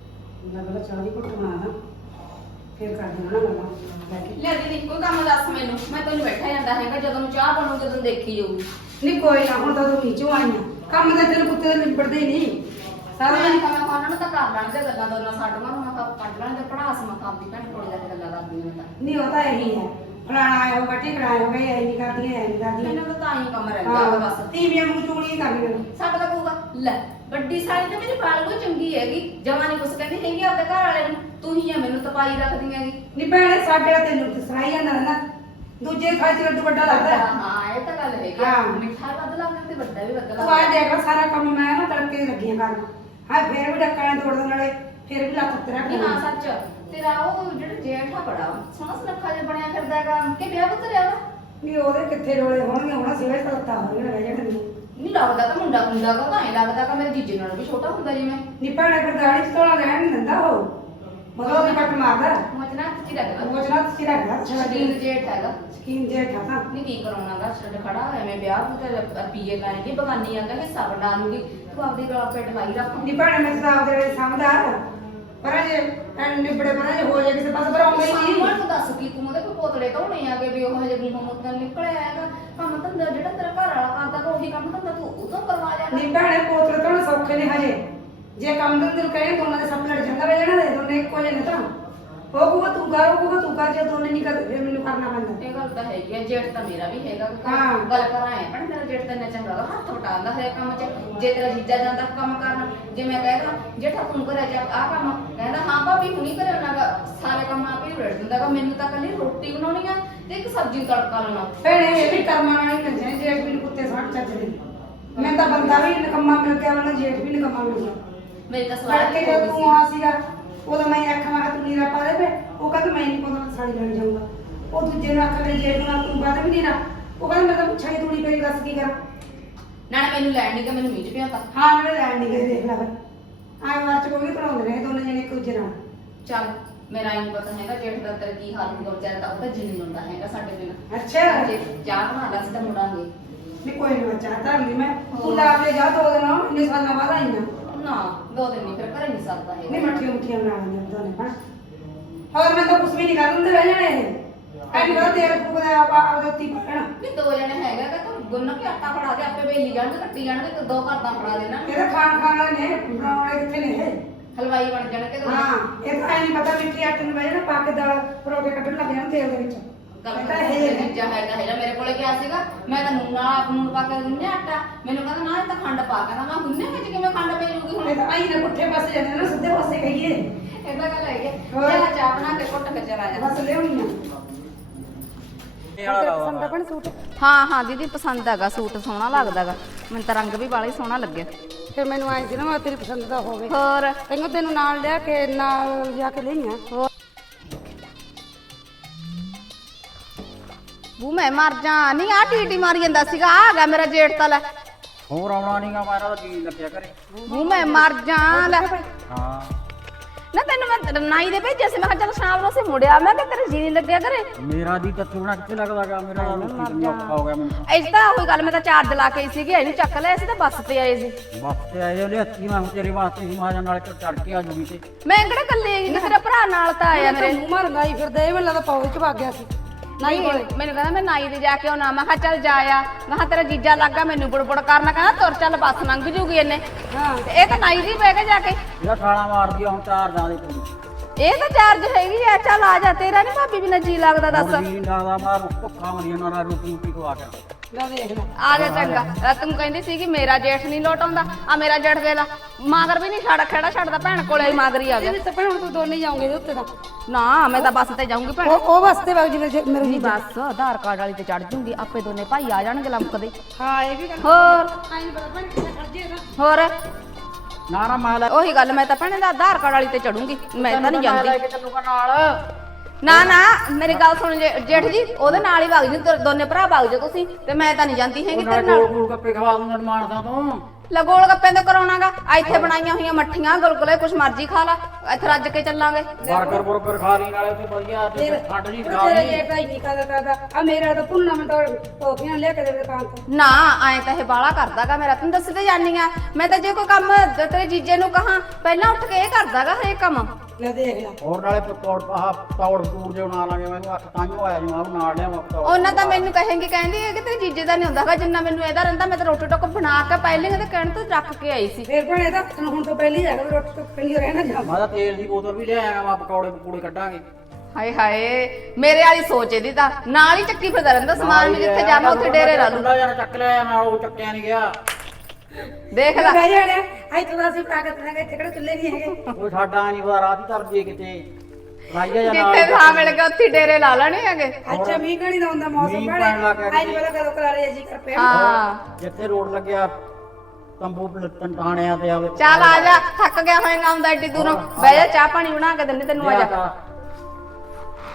ਮੈਂ ਪਹਿਲਾਂ ਚਾਹ ਦੀ ਘੁੱਟ ਬਣਾ ਦਾਂ। ਫਿਰ ਕਰ ਦੇਣਾ ਨਾ ਗੱਲਾਂ ਲੈ ਕੇ। ਲੈ ਦੀਦੀ ਕੋਈ ਕੰਮ ਦੱਸ ਮੈਨੂੰ। ਮੈਂ ਤੈਨੂੰ ਬੈਠਾ ਜਾਂਦਾ ਹੈਗਾ ਜਦੋਂ ਨੂੰ ਚਾਹ ਬਣੂ ਜਦੋਂ ਦੇਖੀ ਜਾਊਗੀ। ਨਹੀਂ ਕੋਈ ਨਾ ਹੁਣ ਤਾਂ ਤੂੰ ਨੀਚੋਂ ਆਈਆਂ ਕੰਮ ਤਾਂ ਤੇਰੇ ਕੁੱਤੇ ਦੇ ਨਿਬੜਦੇ ਹੀ ਨਹੀਂ। ਸਾਰਾ ਮੈਂ ਦਿਨ ਤਾਂ ਮੈਂ ਉਹਨਾਂ ਨੂੰ ਤਾਂ ਕਰ ਲੈਣਗੇ ਗੱਲਾਂ ਦੋਨਾਂ ਸਾਡੂਆਂ ਨੂੰ ਮੈਂ ਤਾਂ ਕੱਢ ਲੈਣਗੇ ਪੜਾਸ ਮੈਂ ਕੰਮ ਦੀ ਭੈਣ ਕੋਲ ਜਾ ਕੇ ਗੱਲਾਂ ਕਰਦੀ ਹਾਂ ਤਾਂ। ਨਹੀਂ ਉਹ ਤਾਂ ਇਹੀ ਹੈ। ਫਲਾਣਾ ਆਇਆ ਟਿਕੜਾ ਆਇਆ ਹੋਗਾ ਇਹ ਨਹੀਂ ਕਰਦੀਆਂ ਇਹ ਨਹੀਂ ਕਰਦੀਆਂ ਮੈਨੂੰ ਤਾਂ ਤਾਂ ਹੀ ਕੰਮ ਰਹਿੰਦਾ ਵਾ ਬਸ। ਤੀਵੀਆਂ ਨੂੰ ਚੂੜੀ ਕਰਨੀਆਂ ਨੇ ਸਾਡਾ ਤਾਂ ਕਹੂਗਾ ਲੈ ਵੱਡੀ ਸਾਲੀ ਤਾਂ ਮੇਰੀ ਬਾਲਗੋ ਚੰਗੀ ਹੈਗੀ। ਜਵਾਨੀ ਕੁਛ ਕਹਿੰਦੀ ਹੈਗੀ ਆਪਦੇ ਘਰ ਵਾਲੇ ਨੂੰ। ਤੂੰ ਹੀ ਆ ਮੈਨੂੰ ਤਪਾਈ ਰੱਖਦੀ ਹੈਗੀ। ਨਹੀਂ ਭੈਣੇ ਸਾਡੇ ਨਾਲ ਤੈਨੂੰ ਤੇ ਸੁਣਾਈ ਜਾਂਦਾ ਰਹਿੰਦਾ। ਦੂਜੇ ਖਾਈ ਚ ਲੱਡੂ ਵੱਡਾ ਲੱਗਦਾ। ਹੈ। ਹਾਂ ਇਹ ਤਾਂ ਗੱਲ ਹੈਗੀ। ਹਾਂ। ਮਿੱਠਾ ਵੱਧ ਲੱਗਦਾ ਤੇ ਵੱਡਾ ਵੀ ਵੱਧ ਤੂੰ ਲੱਗਦਾ ਆ ਦੇਖ ਸਾਰਾ ਕੰਮ ਮੈਂ ਨਾ ਤੜਕੇ ਲੱਗੀਆਂ ਕਰਨ। ਹਾਂ ਫੇਰ ਵੀ ਡੱਕਾਂ ਤੋੜ ਦੇਣ ਵਾਲੇ। ਫੇਰ ਵੀ ਲੱਤ ਤੇਰਾ ਨਹੀਂ ਹਾਂ ਸੱਚ। ਤੇਰਾ ਉਹ ਜਿਹੜਾ ਜੇਠਾ ਬੜਾ ਸੋਹਣਾ ਸੁਨੱਖਾ ਜਿਹਾ ਬਣਿਆ ਫਿਰਦਾ ਹੈਗਾ। ਕਿ ਵਿਆਹ ਪੁੱਤ ਰਿਹਾ ਵਾ ਨਹੀਂ ਉਹਦੇ ਕਿੱਥੇ ਰੋਲੇ ਹੋਣਗੇ? ਹੁਣ ਸਿਵੇ ਤਲਤਾ ਹੋਣਗੇ ਰਹਿ ਜਾਣਗੇ ਨਹੀਂ ਲੱਗਦਾ ਤਾਂ ਮੁੰਡਾ ਮੁੰਡਾ ਗਾ ਤਾਂ ਐ ਲੱਗਦਾ ਕਿ ਮੇਰੇ ਜੀਜੇ ਨਾਲ ਵੀ ਛੋਟਾ ਹੁੰਦਾ ਜਿਵੇਂ। ਨਹੀਂ ਭੈਣੇ ਫਿਰ ਦਾੜੀ ਚ ਤੋਲਾ ਰਹਿਣ ਨਹੀਂ ਦਿੰਦਾ ਉਹ। ਮਤਲਬ ਉਹਦੀ ਕੱਟ ਮਾਰਦਾ। ਮਚਨਾ ਲੱਗਦਾ ਉਹ ਜਨਾ ਤੁਸੀਂ ਰੱਖਦਾ। ਸ਼ਕੀਨ ਜੇਠ ਹੈਗਾ। ਸ਼ਕੀਨ ਜੇ ਖਾਤਾ ਨਹੀਂ ਕੀ ਕਰਾਉਣਾਗਾ ਛੱਡ ਖੜਾ ਮੈਂ ਵਿਆਹ ਪੁੱਤ ਪੀਏ ਲਾਏਗੀ ਬਗਾਨੀ ਆ ਕੇ ਹਿੱਸਾ ਵੰਡਾ ਲੂਗੀ ਤੂੰ ਆਪਦੀ ਗਲਾ ਪੇਟ ਲਾਈ ਰੱਖ। ਨਹੀਂ ਭੈਣੇ ਮੈਂ ਤਾਂ ਆਪਦੇ ਵੇਲੇ ਸਮਝਦਾ ਪਰ ਜੇ ਐਨ ਨਿਬੜੇ ਪਰ ਜੇ ਹੋ ਜਾਏ ਕਿਸੇ ਪਾਸੇ ਪਰ ਆਉਂਦਾ ਹੀ ਨਹੀਂ ਸਾਹਮਣ ਤੂੰ ਦੱਸ ਕੀ ਤੂੰ ਉਹਦੇ ਕੋਲ ਪੋਤੜੇ ਧੋਣੇ ਆਗੇ ਵੀ ਉਹ ਹਜੇ ਗੁੰਮ ਮੁੱਤਨ ਨਿਕਲਿਆ ਹੈਗਾ। ਕੰਮ ਧੰਦਾ ਜਿਹੜਾ ਤੇਰਾ ਘਰ ਵਾਲਾ ਕਰਦਾ ਤਾਂ ਉਹੀ ਕੰਮ ਧੰਦਾ ਤੂੰ ਉਹ ਤੋਂ ਕਰਵਾ ਲਿਆ ਕਰ। ਭੈਣੇ ਪੋਤਰੇ ਤੋਂ ਸੌਖੇ ਨੇ ਹਜੇ। ਜੇ ਕੰਮ ਦੇ ਦਿਲ ਕਹੇ ਦੇ ਸੱਪ ਲੜ ਜਾਂਦਾ ਵੇ ਜਣਾ ਦੇ ਦੋਨੇ ਇੱਕੋ ਜਿਹੇ ਨੇ ਤਾਂ। ਕਹੂਗਾ ਤੂੰ ਕਰ ਕਹੂਗਾ ਤੂੰ ਕਰ ਜੇ ਦੋਨੇ ਨਹੀਂ ਕਰਦੇ ਫਿਰ ਮੈਨੂੰ ਕਰਨਾ ਪੈਂਦਾ। ਇਹ ਗੱਲ ਤਾਂ ਹੈਗੀ ਹੈ ਜੇਠ ਤਾਂ ਮੇਰਾ ਵੀ ਹੈਗਾ ਹਾਂ। ਗੱਲ ਕਰਾਂ ਪਰ ਮੇਰਾ ਜੇਠ ਤਾਂ ਇੰਨਾ ਚੰਗਾ ਗਾ, ਹੱਥ ਵਟਾਉਂਦਾ ਹੈ ਕੰਮ 'ਚ। ਜੇ ਤੇਰਾ ਜੀਜਾ ਜਾਂਦਾ ਕੰਮ ਕਰਨ ਜੇ ਮੈਂ ਕਹਿਦਾ ਜੇਠਾ ਤੂੰ ਕਰਿਆ ਜਾ ਆ ਕੰਮ ਕਹਿੰਦਾ ਹਾਂ ਭਾਬੀ ਹੁਣੀ ਕਰਿਆ ਉਹਨਾਂ ਸਾਰੇ ਕੰਮ ਆਪ ਹੀ ਰੜ ਦਿੰਦਾ ਗਾ ਮੈਨੂੰ ਤਾਂ ਕੱਲੀ ਰੋਟੀ ਬਣਾਉਣੀ ਆ ਤੇ ਇੱਕ ਸਬਜ਼ੀ ਤੜਕਾ ਲਾਉਣਾ। ਭੈਣੇ ਇਹ ਵੀ ਕਰਮਾਂ ਨਾਲ ਹੀ ਮਿਲਦੇ ਨੇ ਜੇਠ ਵੀ ਕੁੱਤੇ ਸਾੜ ਚੱਜਦੇ ਮੈਂ ਤਾਂ ਬੰਦਾ ਵੀ ਨਕਮਾ ਮਿਲ ਗਿਆ ਮੈਨੂੰ ਜੇਠ ਵੀ ਨਕਮਾ ਮਿਲ ਗਿਆ। ਮੇਰੀ ਤਾਂ ਸਵਾਲ ਲੜਕੇ ਜਦੋਂ ਤੂੰ ਆਉਣਾ ਸੀਗਾ ਉਦੋਂ ਮੈਂ ਆਖਾਂ ਮੈਂ ਕਿਹਾ ਤੂੰ ਨੀਰਾ ਪਾ ਦੇ ਵੇ ਉਹ ਕਹਿੰਦਾ ਮੈਂ ਨਹੀਂ ਪਾਉਂਦਾ ਸਾੜੀ ਲੈਣ ਜਾਊਂਗਾ। ਉਹ ਦੂਜੇ ਨੂੰ ਆਖਾਂ ਮੇਰੇ ਜੇਠ ਨੂੰ ਤੂੰ ਪਾ ਦੇ ਵੀ ਨੀਰਾ ਉਹ ਕਹਿੰਦਾ ਮੈਂ ਤਾਂ ਪੁੱਛਾਂ ਤੂੜੀ ਪਈ ਦੱਸ ਕੀ ਕਰਾਂ? ਨਾਲੇ ਮੈਨੂੰ ਲੈਣ ਨਹੀਂ ਕਿ ਮੈਨੂੰ ਮੀਂਹ ਚ ਪਿਆ ਤਾਂ ਹਾਂ ਮੈਂ ਲੈਣ ਨਹੀਂ ਗਈ ਦੇਖ ਲੈ ਫਿਰ। ਆਏ ਵਾਰ ਚ ਕੋਈ ਵੀ ਬਣਾਉਂਦੇ ਨੇ ਦੋਨੇ ਜਣੇ ਇੱਕ ਦੂਜੇ ਨਾਲ। ਚੱਲ ਮੇਰਾ ਇਹ ਪਤਾ ਹੈਗਾ ਜੇਠ ਦਾ ਤੇਰਾ ਕੀ ਹਾਲ ਹੋਊਗਾ ਵਿਚਾਰਾ ਤਾਂ ਉਹ ਤਾਂ ਜੀ ਹੁੰਦਾ ਹੈਗਾ ਸਾਡੇ ਬਿਨਾਂ। ਅੱਛਾ। ਜੇ ਚਾਹ ਬਣਾ ਲਾ ਸੀ ਤਾਂ ਮੁੜਾਂਗੇ। ਨਹੀਂ ਕੋਈ ਨਹੀਂ ਬੱਚਾ ਧਰ ਲਈ ਮੈਂ। ਤੂੰ ਲਾ ਕੇ ਜਾ ਦੋ ਦਿਨ ਇੰਨੇ ਸਾਲਾਂ ਬਾਅਦ ਆਈਆਂ ਨਾ ਦੋ ਦਿਨ ਨਹੀਂ ਫਿਰ ਘਰੇ ਨਹੀਂ ਸਰਦਾ ਹੈਗਾ ਨਹੀਂ ਮੱਠੀਆਂ ਮੁੱਠੀਆਂ ਬਣਾ ਲੈਂਦੇ ਦੋਨੇ ਹਾਂ? ਹੋਰ ਮੈਂ ਤਾਂ ਕੁਝ ਵੀ ਨਹੀਂ ਕਰ ਦਿੰਦੇ ਰਹਿ ਜਾਣੇ ਇਹ। ਐਨੀ ਬੜਾ ਤੇਲ ਫੂਕਦੇ ਆ ਆਪਦੇ ਉੱਤੀ ਪਾਣਾ ਨਹੀਂ ਦੋ ਜਣੇ ਹੈਗਾ ਕਿ ਤੂੰ ਗੁੰਨ ਕੇ ਆਟਾ ਫੜਾ ਦੇ ਆਪੇ ਵੇਲੀ ਜਾਣਗੇ ਕੱਟੀ ਜਾਣਗੇ ਤੇ ਦੋ ਘਰ ਦਾ ਫੜਾ ਦੇਣਾ। ਇਹਦਾ ਖਾਣ ਖਾਣ ਵਾਲੇ ਨੇ ਬਣਾਉਣ ਵਾਲੇ ਕਿੱਥੇ ਨੇ ਇਹ? ਹਲਵਾਈ ਬਣ ਜਾਣਗੇ ਤੇ ਹਾਂ ਇਹ ਤਾਂ ਐ ਨਹੀਂ ਪਤਾ ਮਿੱਠੀ ਆਟੇ ਨੂੰ ਬਹਿ ਜਾਣਾ ਪਾ ਕੇ ਦਾਲ ਪਰੋਠੇ ਕੱਢਣ ਲੱਗ ਜਾਣ ਤੇਲ ਦੇ ਵਿੱਚ। ਗੱਲ ਇਹ ਤਾਂ ਕਰ ਇਹ ਨੇ। ਜੀਜਾ ਹੈਗਾ ਹੈਗਾ ਮੇਰੇ ਕੋਲੇ ਗਿਆ ਸੀਗਾ ਮੈਂ ਤਾਂ ਨੂਨ ਨਾਲ ਆਪ ਨੂਨ ਪਾ ਕੇ ਗੁੰਨਿਆ ਆਟਾ। ਮੈਨੂੰ ਕਹਿੰਦਾ ਨਾ ਇਹ ਤਾਂ ਖੰਡ ਪਾ ਕੇ ਨਾ ਮੈਂ ਗੁੰਨਿਆ ਵਿੱਚ ਕਿਵੇਂ ਖੰਡ ਪੈ ਜੂਗੀ ਹੁਣ? ਇਹ ਤਾਂ ਆਈ ਨੇ ਪੁੱਠੇ ਪਾਸੇ ਜਾਂਦੇ ਨੇ ਨਾ ਸਿੱਧੇ ਪਾਸੇ ਕਹੀਏ। ਇਹਦਾ ਗੱਲ ਹੈਗੀ ਹੈ ਹੋਰ? ਜਾ ਚਾਹ ਬਣਾ ਕੇ ਘੁੱਟ ਕੇ ਚਲਾ ਜਾ। ਬਸ ਲਿਆਉਣੀ ਹਾਂ ਹਾਂ ਦੀਦੀ ਪਸੰਦ ਹੈਗਾ ਸੂਟ ਸੋਹਣਾ ਲੱਗਦਾਗਾ। ਮੈਨੂੰ ਤਾਂ ਰੰਗ ਵੀ ਬਾਲਾ ਹੀ ਸੋਹਣਾ ਲੱਗਿਆ। ਫਿਰ ਮੈਨੂੰ ਆਈ ਸੀ ਨਾ ਮੈਂ ਤੇਰੀ ਪਸੰਦ ਦਾ ਹੋਵੇ। ਹੋਰ? ਤੈਨੂੰ ਤੈਨੂੰ ਨਾਲ ਲਿਆ ਕੇ ਨਾਲ ਜਾ ਕੇ ਲਈਆਂ ਹੋਰ? ਬੂ ਮੈਂ ਮਰ ਜਾ ਨਹੀਂ ਆ ਟੀਟੀ ਮਾਰੀ ਜਾਂਦਾ ਸੀਗਾ ਆ ਗਿਆ ਮੇਰਾ ਜੇਠ ਤਾਂ ਲੈ। ਹੋਰ ਆਉਣਾ ਨਹੀਂਗਾ ਮਾਰਾ ਤਾਂ ਜੀ ਲੱਗਿਆ ਕਰੇ ਬੂ ਮੈਂ ਮਰ ਜਾ ਲੈ। ਹਾਂ। ਨਾ ਤੈਨੂੰ ਮੈਂ ਨਾਈ ਦੇ ਭੇਜਿਆ ਸੀ ਮੈਂ ਕਿਹਾ ਚੱਲ ਸ਼ਾਮ ਨੂੰ ਅਸੀਂ ਮੁੜਿਆ ਮੈਂ ਕਿ ਤੇਰੇ ਜੀ ਨਹੀਂ ਲੱਗਿਆ ਕਰੇ ਮੇਰਾ ਦੀ ਤਾਂ ਚੂਣਾ ਕਿੱਥੇ ਲੱਗਦਾਗਾ ਮੇਰਾ ਰੋਟੀ ਦਾ ਔਖਾ ਹੋ ਗਿਆ ਮੈਨੂੰ। ਇਸ ਤਾਂ ਉਹੀ ਗੱਲ ਮੈਂ ਤਾਂ ਚਾਰਜ ਲਾ ਕੇ ਆਈ ਸੀਗੀ ਇਹਨੂੰ ਚੱਕ ਲਿਆ ਸੀ ਤਾਂ ਬੱਸ ਤੇ ਆਏ ਸੀ। ਵਕਤ ਆਏ ਉਹਨੇ ਹੱਥੀ ਮੈਂ ਹੁਣ ਤੇਰੇ ਵਾਸਤੇ ਹੀ ਮਾਜਾ ਨਾਲ ਚੜ ਕੇ ਆ ਜੂਗੀ ਤੇ। ਮੈਂ ਕਿਹੜਾ ਕੱਲੀ ਹੈਗੀ ਤੇਰਾ ਭਰਾ ਨਾਲ ਤਾਂ ਆਇਆ ਮੇਰੇ। ਮੂੰਹ ਮਾਰ ਗਾਈ ਫਿਰਦਾ ਇਹ ਮੈਨੂੰ ਲੱਗਦਾ ਪਾਉ ਚ ਭੱਗ ਗਿਆ ਸੀ। ਨਹੀਂ ਮੈਨੂੰ ਕਹਿੰਦਾ ਮੈਂ ਨਾਈ ਦੇ ਜਾ ਕੇ ਆਉਣਾ। ਮੈਂ ਕਿਹਾ ਚੱਲ ਜਾ ਆ। ਮੈਂ ਕਿਹਾ ਤੇਰਾ ਜੀਜਾ ਲੱਗਾ ਮੈਨੂੰ ਬੁੜਬੁੜ ਕਰਨਾ। ਕਹਿੰਦਾ ਤੁਰ ਚੱਲ ਬੱਸ ਲੰਘ ਜੂਗੀ ਇਹਨੇ। ਹਾਂ। ਤੇ ਇਹ ਤਾਂ ਨਾਈ ਦੀ ਬਹਿ ਕੇ ਜਾ ਕੇ। ਇਹਦਾ ਠਾਲਾ ਮਾਰਦੀ ਆ ਹੁਣ ਚਾਰ ਜਾਂ ਦੇ ਕੋਲ ਇਹ ਤਾਂ ਚਾਰਜ ਹੈਗੀ ਆ। ਚੱਲ ਆ ਜਾ। ਤੇਰਾ ਨਹੀਂ ਭਾਬੀ ਬਿਨਾ ਜੀ ਲੱਗਦਾ ਦੱਸ। ਲੱਗਦਾ ਮਾਰ ਭੁੱਖਾ ਮਰੀ ਉਹਨਾਂ ਦਾ ਰੋਟੀ ਰੋਟੀ ਖਵਾ ਕੇ। ਲੈ ਦੇਖ ਲੈ। ਆ ਜਾ ਚੰਗਾ। ਤੂੰ ਕਹਿੰਦੀ ਸੀ ਕਿ ਮੇਰਾ ਜੇਠ ਨਹੀਂ ਲੋਟ ਆਉਂਦਾ ਆ ਮੇਰਾ ਜੇਠ ਦੇ ਲਾ। ਮਾਗਰ ਵੀ ਨਹੀਂ ਛੜ ਖੜਾ ਛੱਡਦਾ। ਭੈਣ ਕੋਲੇ ਹੀ ਮਾਗਰ ਹੀ ਆ ਗਿਆ। ਇਹਦੇ ਤੇ ਭੈਣ ਹੁਣ ਤੂੰ ਦੋਨੇ ਜਾਓਗੇ ਇਹਦੇ ਉੱਤੇ ਤਾਂ। ਨਾ ਮੈਂ ਤਾਂ ਬੱਸ ਤੇ ਜਾਊਂਗੀ ਭੈਣ। ਉਹ ਉਹ ਵਾਸਤੇ ਵਗ ਜਿਵੇਂ ਜੇ ਮੇਰੇ ਨਹੀਂ ਬੱਸ ਆਧਾਰ ਕਾਰਡ ਵਾਲੀ ਤੇ ਚੜ ਜੂੰਗੀ। ਆਪੇ ਦੋਨੇ ਭਾਈ ਆ ਜਾਣਗੇ ਲੰਕਦੇ ਹਾਂ ਇਹ ਵੀ ਗੱਲ ਹੋਰ? ਆਈ ਭੈਣ ਕਿੱਥੇ ਹੋਰ? ਨਾਰਾ ਮਾਲ ਉਹੀ ਗੱਲ ਮੈਂ ਤਾਂ ਭੈਣੇ ਦਾ ਆਧਾਰ ਕਾਰਡ ਵਾਲੀ ਤੇ ਚੜੂੰਗੀ ਮੈਂ ਤਾਂ ਨਹੀਂ ਜਾਂਦੀ। ਨਾਲ। ਨਾ ਨਾ ਮੇਰੀ ਗੱਲ ਸੁਣ ਜੇ- ਜੇਠ ਜੀ ਉਹਦੇ ਨਾਲ ਹੀ ਵਗ ਜੀ ਦੋਨੇ ਭਰਾ ਵਗ ਜਾ ਤੁਸੀਂ ਤੇ ਮੈਂ ਤਾਂ ਨਹੀਂ ਜਾਂਦੀ ਹੈਗੀ ਤੇਰੇ ਕੋਲ ਨਾਲ। ਕੋਲ ਗੱਪੇ ਖਵਾ ਦੂੰਗਾ ਮਾਨਸਾ ਤੋਂ। ਲਗੋਲ ਗੱਪੇ ਤੇ ਕਰਾਉਣਾਗਾ। ਇੱਥੇ ਬਣਾਈਆਂ ਹੋਈਆਂ ਮੱਠੀਆਂ ਗੁਲਗੁਲੇ ਕੁਛ ਮਰਜ਼ੀ ਖਾ ਲਾ। ਇੱਥੇ ਰੱਜ ਕੇ ਚੱਲਾਂਗੇ। ਬਰਗਰ ਬਰਗਰ ਖਾ ਲਈ ਨਾਲੇ ਤੇ ਵਧੀਆ ਤੇ ਖੰਡ ਨਹੀਂ ਖਾ ਤੇਰਾ ਲਈ। ਜੇ ਭਾਈ ਨਹੀਂ ਕਰਦਾ ਕਰਦਾ ਆ ਮੇਰਾ ਤਾਂ ਪੁੰਨਾ ਮੈਂ ਤਾਂ ਟੋਪੀਆਂ ਲਿਆ ਕੇ ਦੇ ਦੁਕਾਨ ਤੋਂ। ਨਾ ਐ ਤਾਂ ਇਹ ਬਾਲਾ ਕਰਦਾਗਾ ਮੇਰਾ। ਤੈਨੂੰ ਦੱਸ ਤੇ ਜਾਨੀ ਆ ਮੈਂ ਤਾਂ ਜੇ ਕੋਈ ਕੰਮ ਤੇਰੇ ਜੀਜੇ ਨੂੰ ਕਹਾ ਪਹਿਲਾਂ ਉੱਠ ਕੇ ਇਹ ਕਰਦਾਗਾ ਹਰੇਕ ਕੰਮ। ਲੈ ਦੇਖ ਲੈ। ਹੋਰ ਨਾਲੇ ਪਕੌੜ ਆਹ ਤੌੜ ਤੂੜ ਜੇ ਬਣਾ ਲਾਂਗੇ ਮੈਨੂੰ ਅੱਖ ਤਾਂ ਆਇਆ ਜੀ ਮੈਂ ਨਾਲ ਲਿਆ ਮੈਂ ਉਹਨਾਂ ਤਾਂ ਮੈਨੂੰ ਕਹੇਂਗੇ ਕਹਿੰਦੀ ਹੈ ਕਿ ਤੇਰੇ ਜੀਜੇ ਦਾ ਨਹੀਂ ਹੁੰਦਾਗਾ ਜਿੰਨਾ ਮੈਨੂੰ ਇਹਦਾ ਰਹਿੰਦਾ ਮੈਂ ਤਾਂ ਰੋਟੀ ਟੋਕ ਬਣਾ ਕੇ ਪਹਿਲੇ ਤੇ ਕਹਿਣ ਤੋਂ ਰੱਖ ਕੇ ਆਈ ਸੀ। ਫੇਰ ਭਣੇ ਤਾਂ ਹੁਣ ਤੋਂ ਪਹਿਲੀ ਹੈਗਾ ਵੀ ਰੋਟੀ ਤੋਂ ਪਹਿਲੀ ਰਹਿਣਾ ਜਾ। ਮੈਂ ਤਾਂ ਤੇਲ ਦੀ ਬੋਤਲ ਵੀ ਲਿਆਇਆ ਮੈਂ ਪਕੌੜੇ ਪਕੌੜੇ ਕੱਢਾਂਗੇ। ਹਾਏ ਹਾਏ ਮੇਰੇ ਵਾਲੀ ਸੋਚ ਇਹਦੀ ਤਾਂ। ਨਾਲ ਹੀ ਚੱਕੀ ਫਿਰਦਾ ਰਹਿੰਦਾ ਸਮਾਨ ਮੈਂ ਜਿੱਥੇ ਜਾਵਾਂ ਉੱਥੇ ਡੇਰੇ ਲਾ ਲੂ ਜਿਹਾ ਚੱਕ ਲਿਆ ਮੈਂ ਉਹ ਚੱਕਿਆ ਨਹੀਂ ਗਿਆ। ਦੇਖ ਲੈ। ਬਹਿ ਜਾਣਿਆ ਇੱਥੇ ਤਾਂ ਅਸੀਂ ਤਾਕਤ ਨਾਲ ਇੱਥੇ ਕਿਹੜੇ ਚੁੱਲੇ ਨਹੀਂ ਹੈਗੇ। ਉਹ ਸਾਡਾ ਨਹੀਂ ਪਤਾ ਰਾਤ ਹੀ ਜੇ ਕਿਤੇ। ਰਾਈਆ ਜਾਂ ਨਾਲ ਜਿੱਥੇ ਥਾਂ ਮਿਲ ਗਿਆ ਉੱਥੇ ਡੇਰੇ ਲਾ ਲੈਣੇ ਹੈਗੇ। ਅੱਛਾ ਮੀਂਹ ਕਣੀ ਦਾ ਹੁੰਦਾ ਮੌਸਮ ਬੜੇ ਆਈ ਨਹੀਂ ਪਤਾ ਕਦੋਂ ਕਰਾਰੇ ਜੀ ਕਰ ਪਿਆ ਹਾਂ। ਜਿੱਥੇ ਰੋਡ ਲੱਗਿਆ ਤੰਬੂ ਪਲਟਨ ਟਾਣਿਆਂ ਤੇ ਆਵੇ ਚੱਲ ਆ ਜਾ ਥੱਕ ਗਿਆ ਹੋਏਗਾ ਹੁੰਦਾ ਐਡੀ ਦੂਰੋਂ। ਬਹਿ ਜਾ ਚਾਹ ਪਾਣੀ ਬਣਾ ਕੇ ਦਿੰਦੇ ਤੈਨੂੰ ਆ ਜਾ।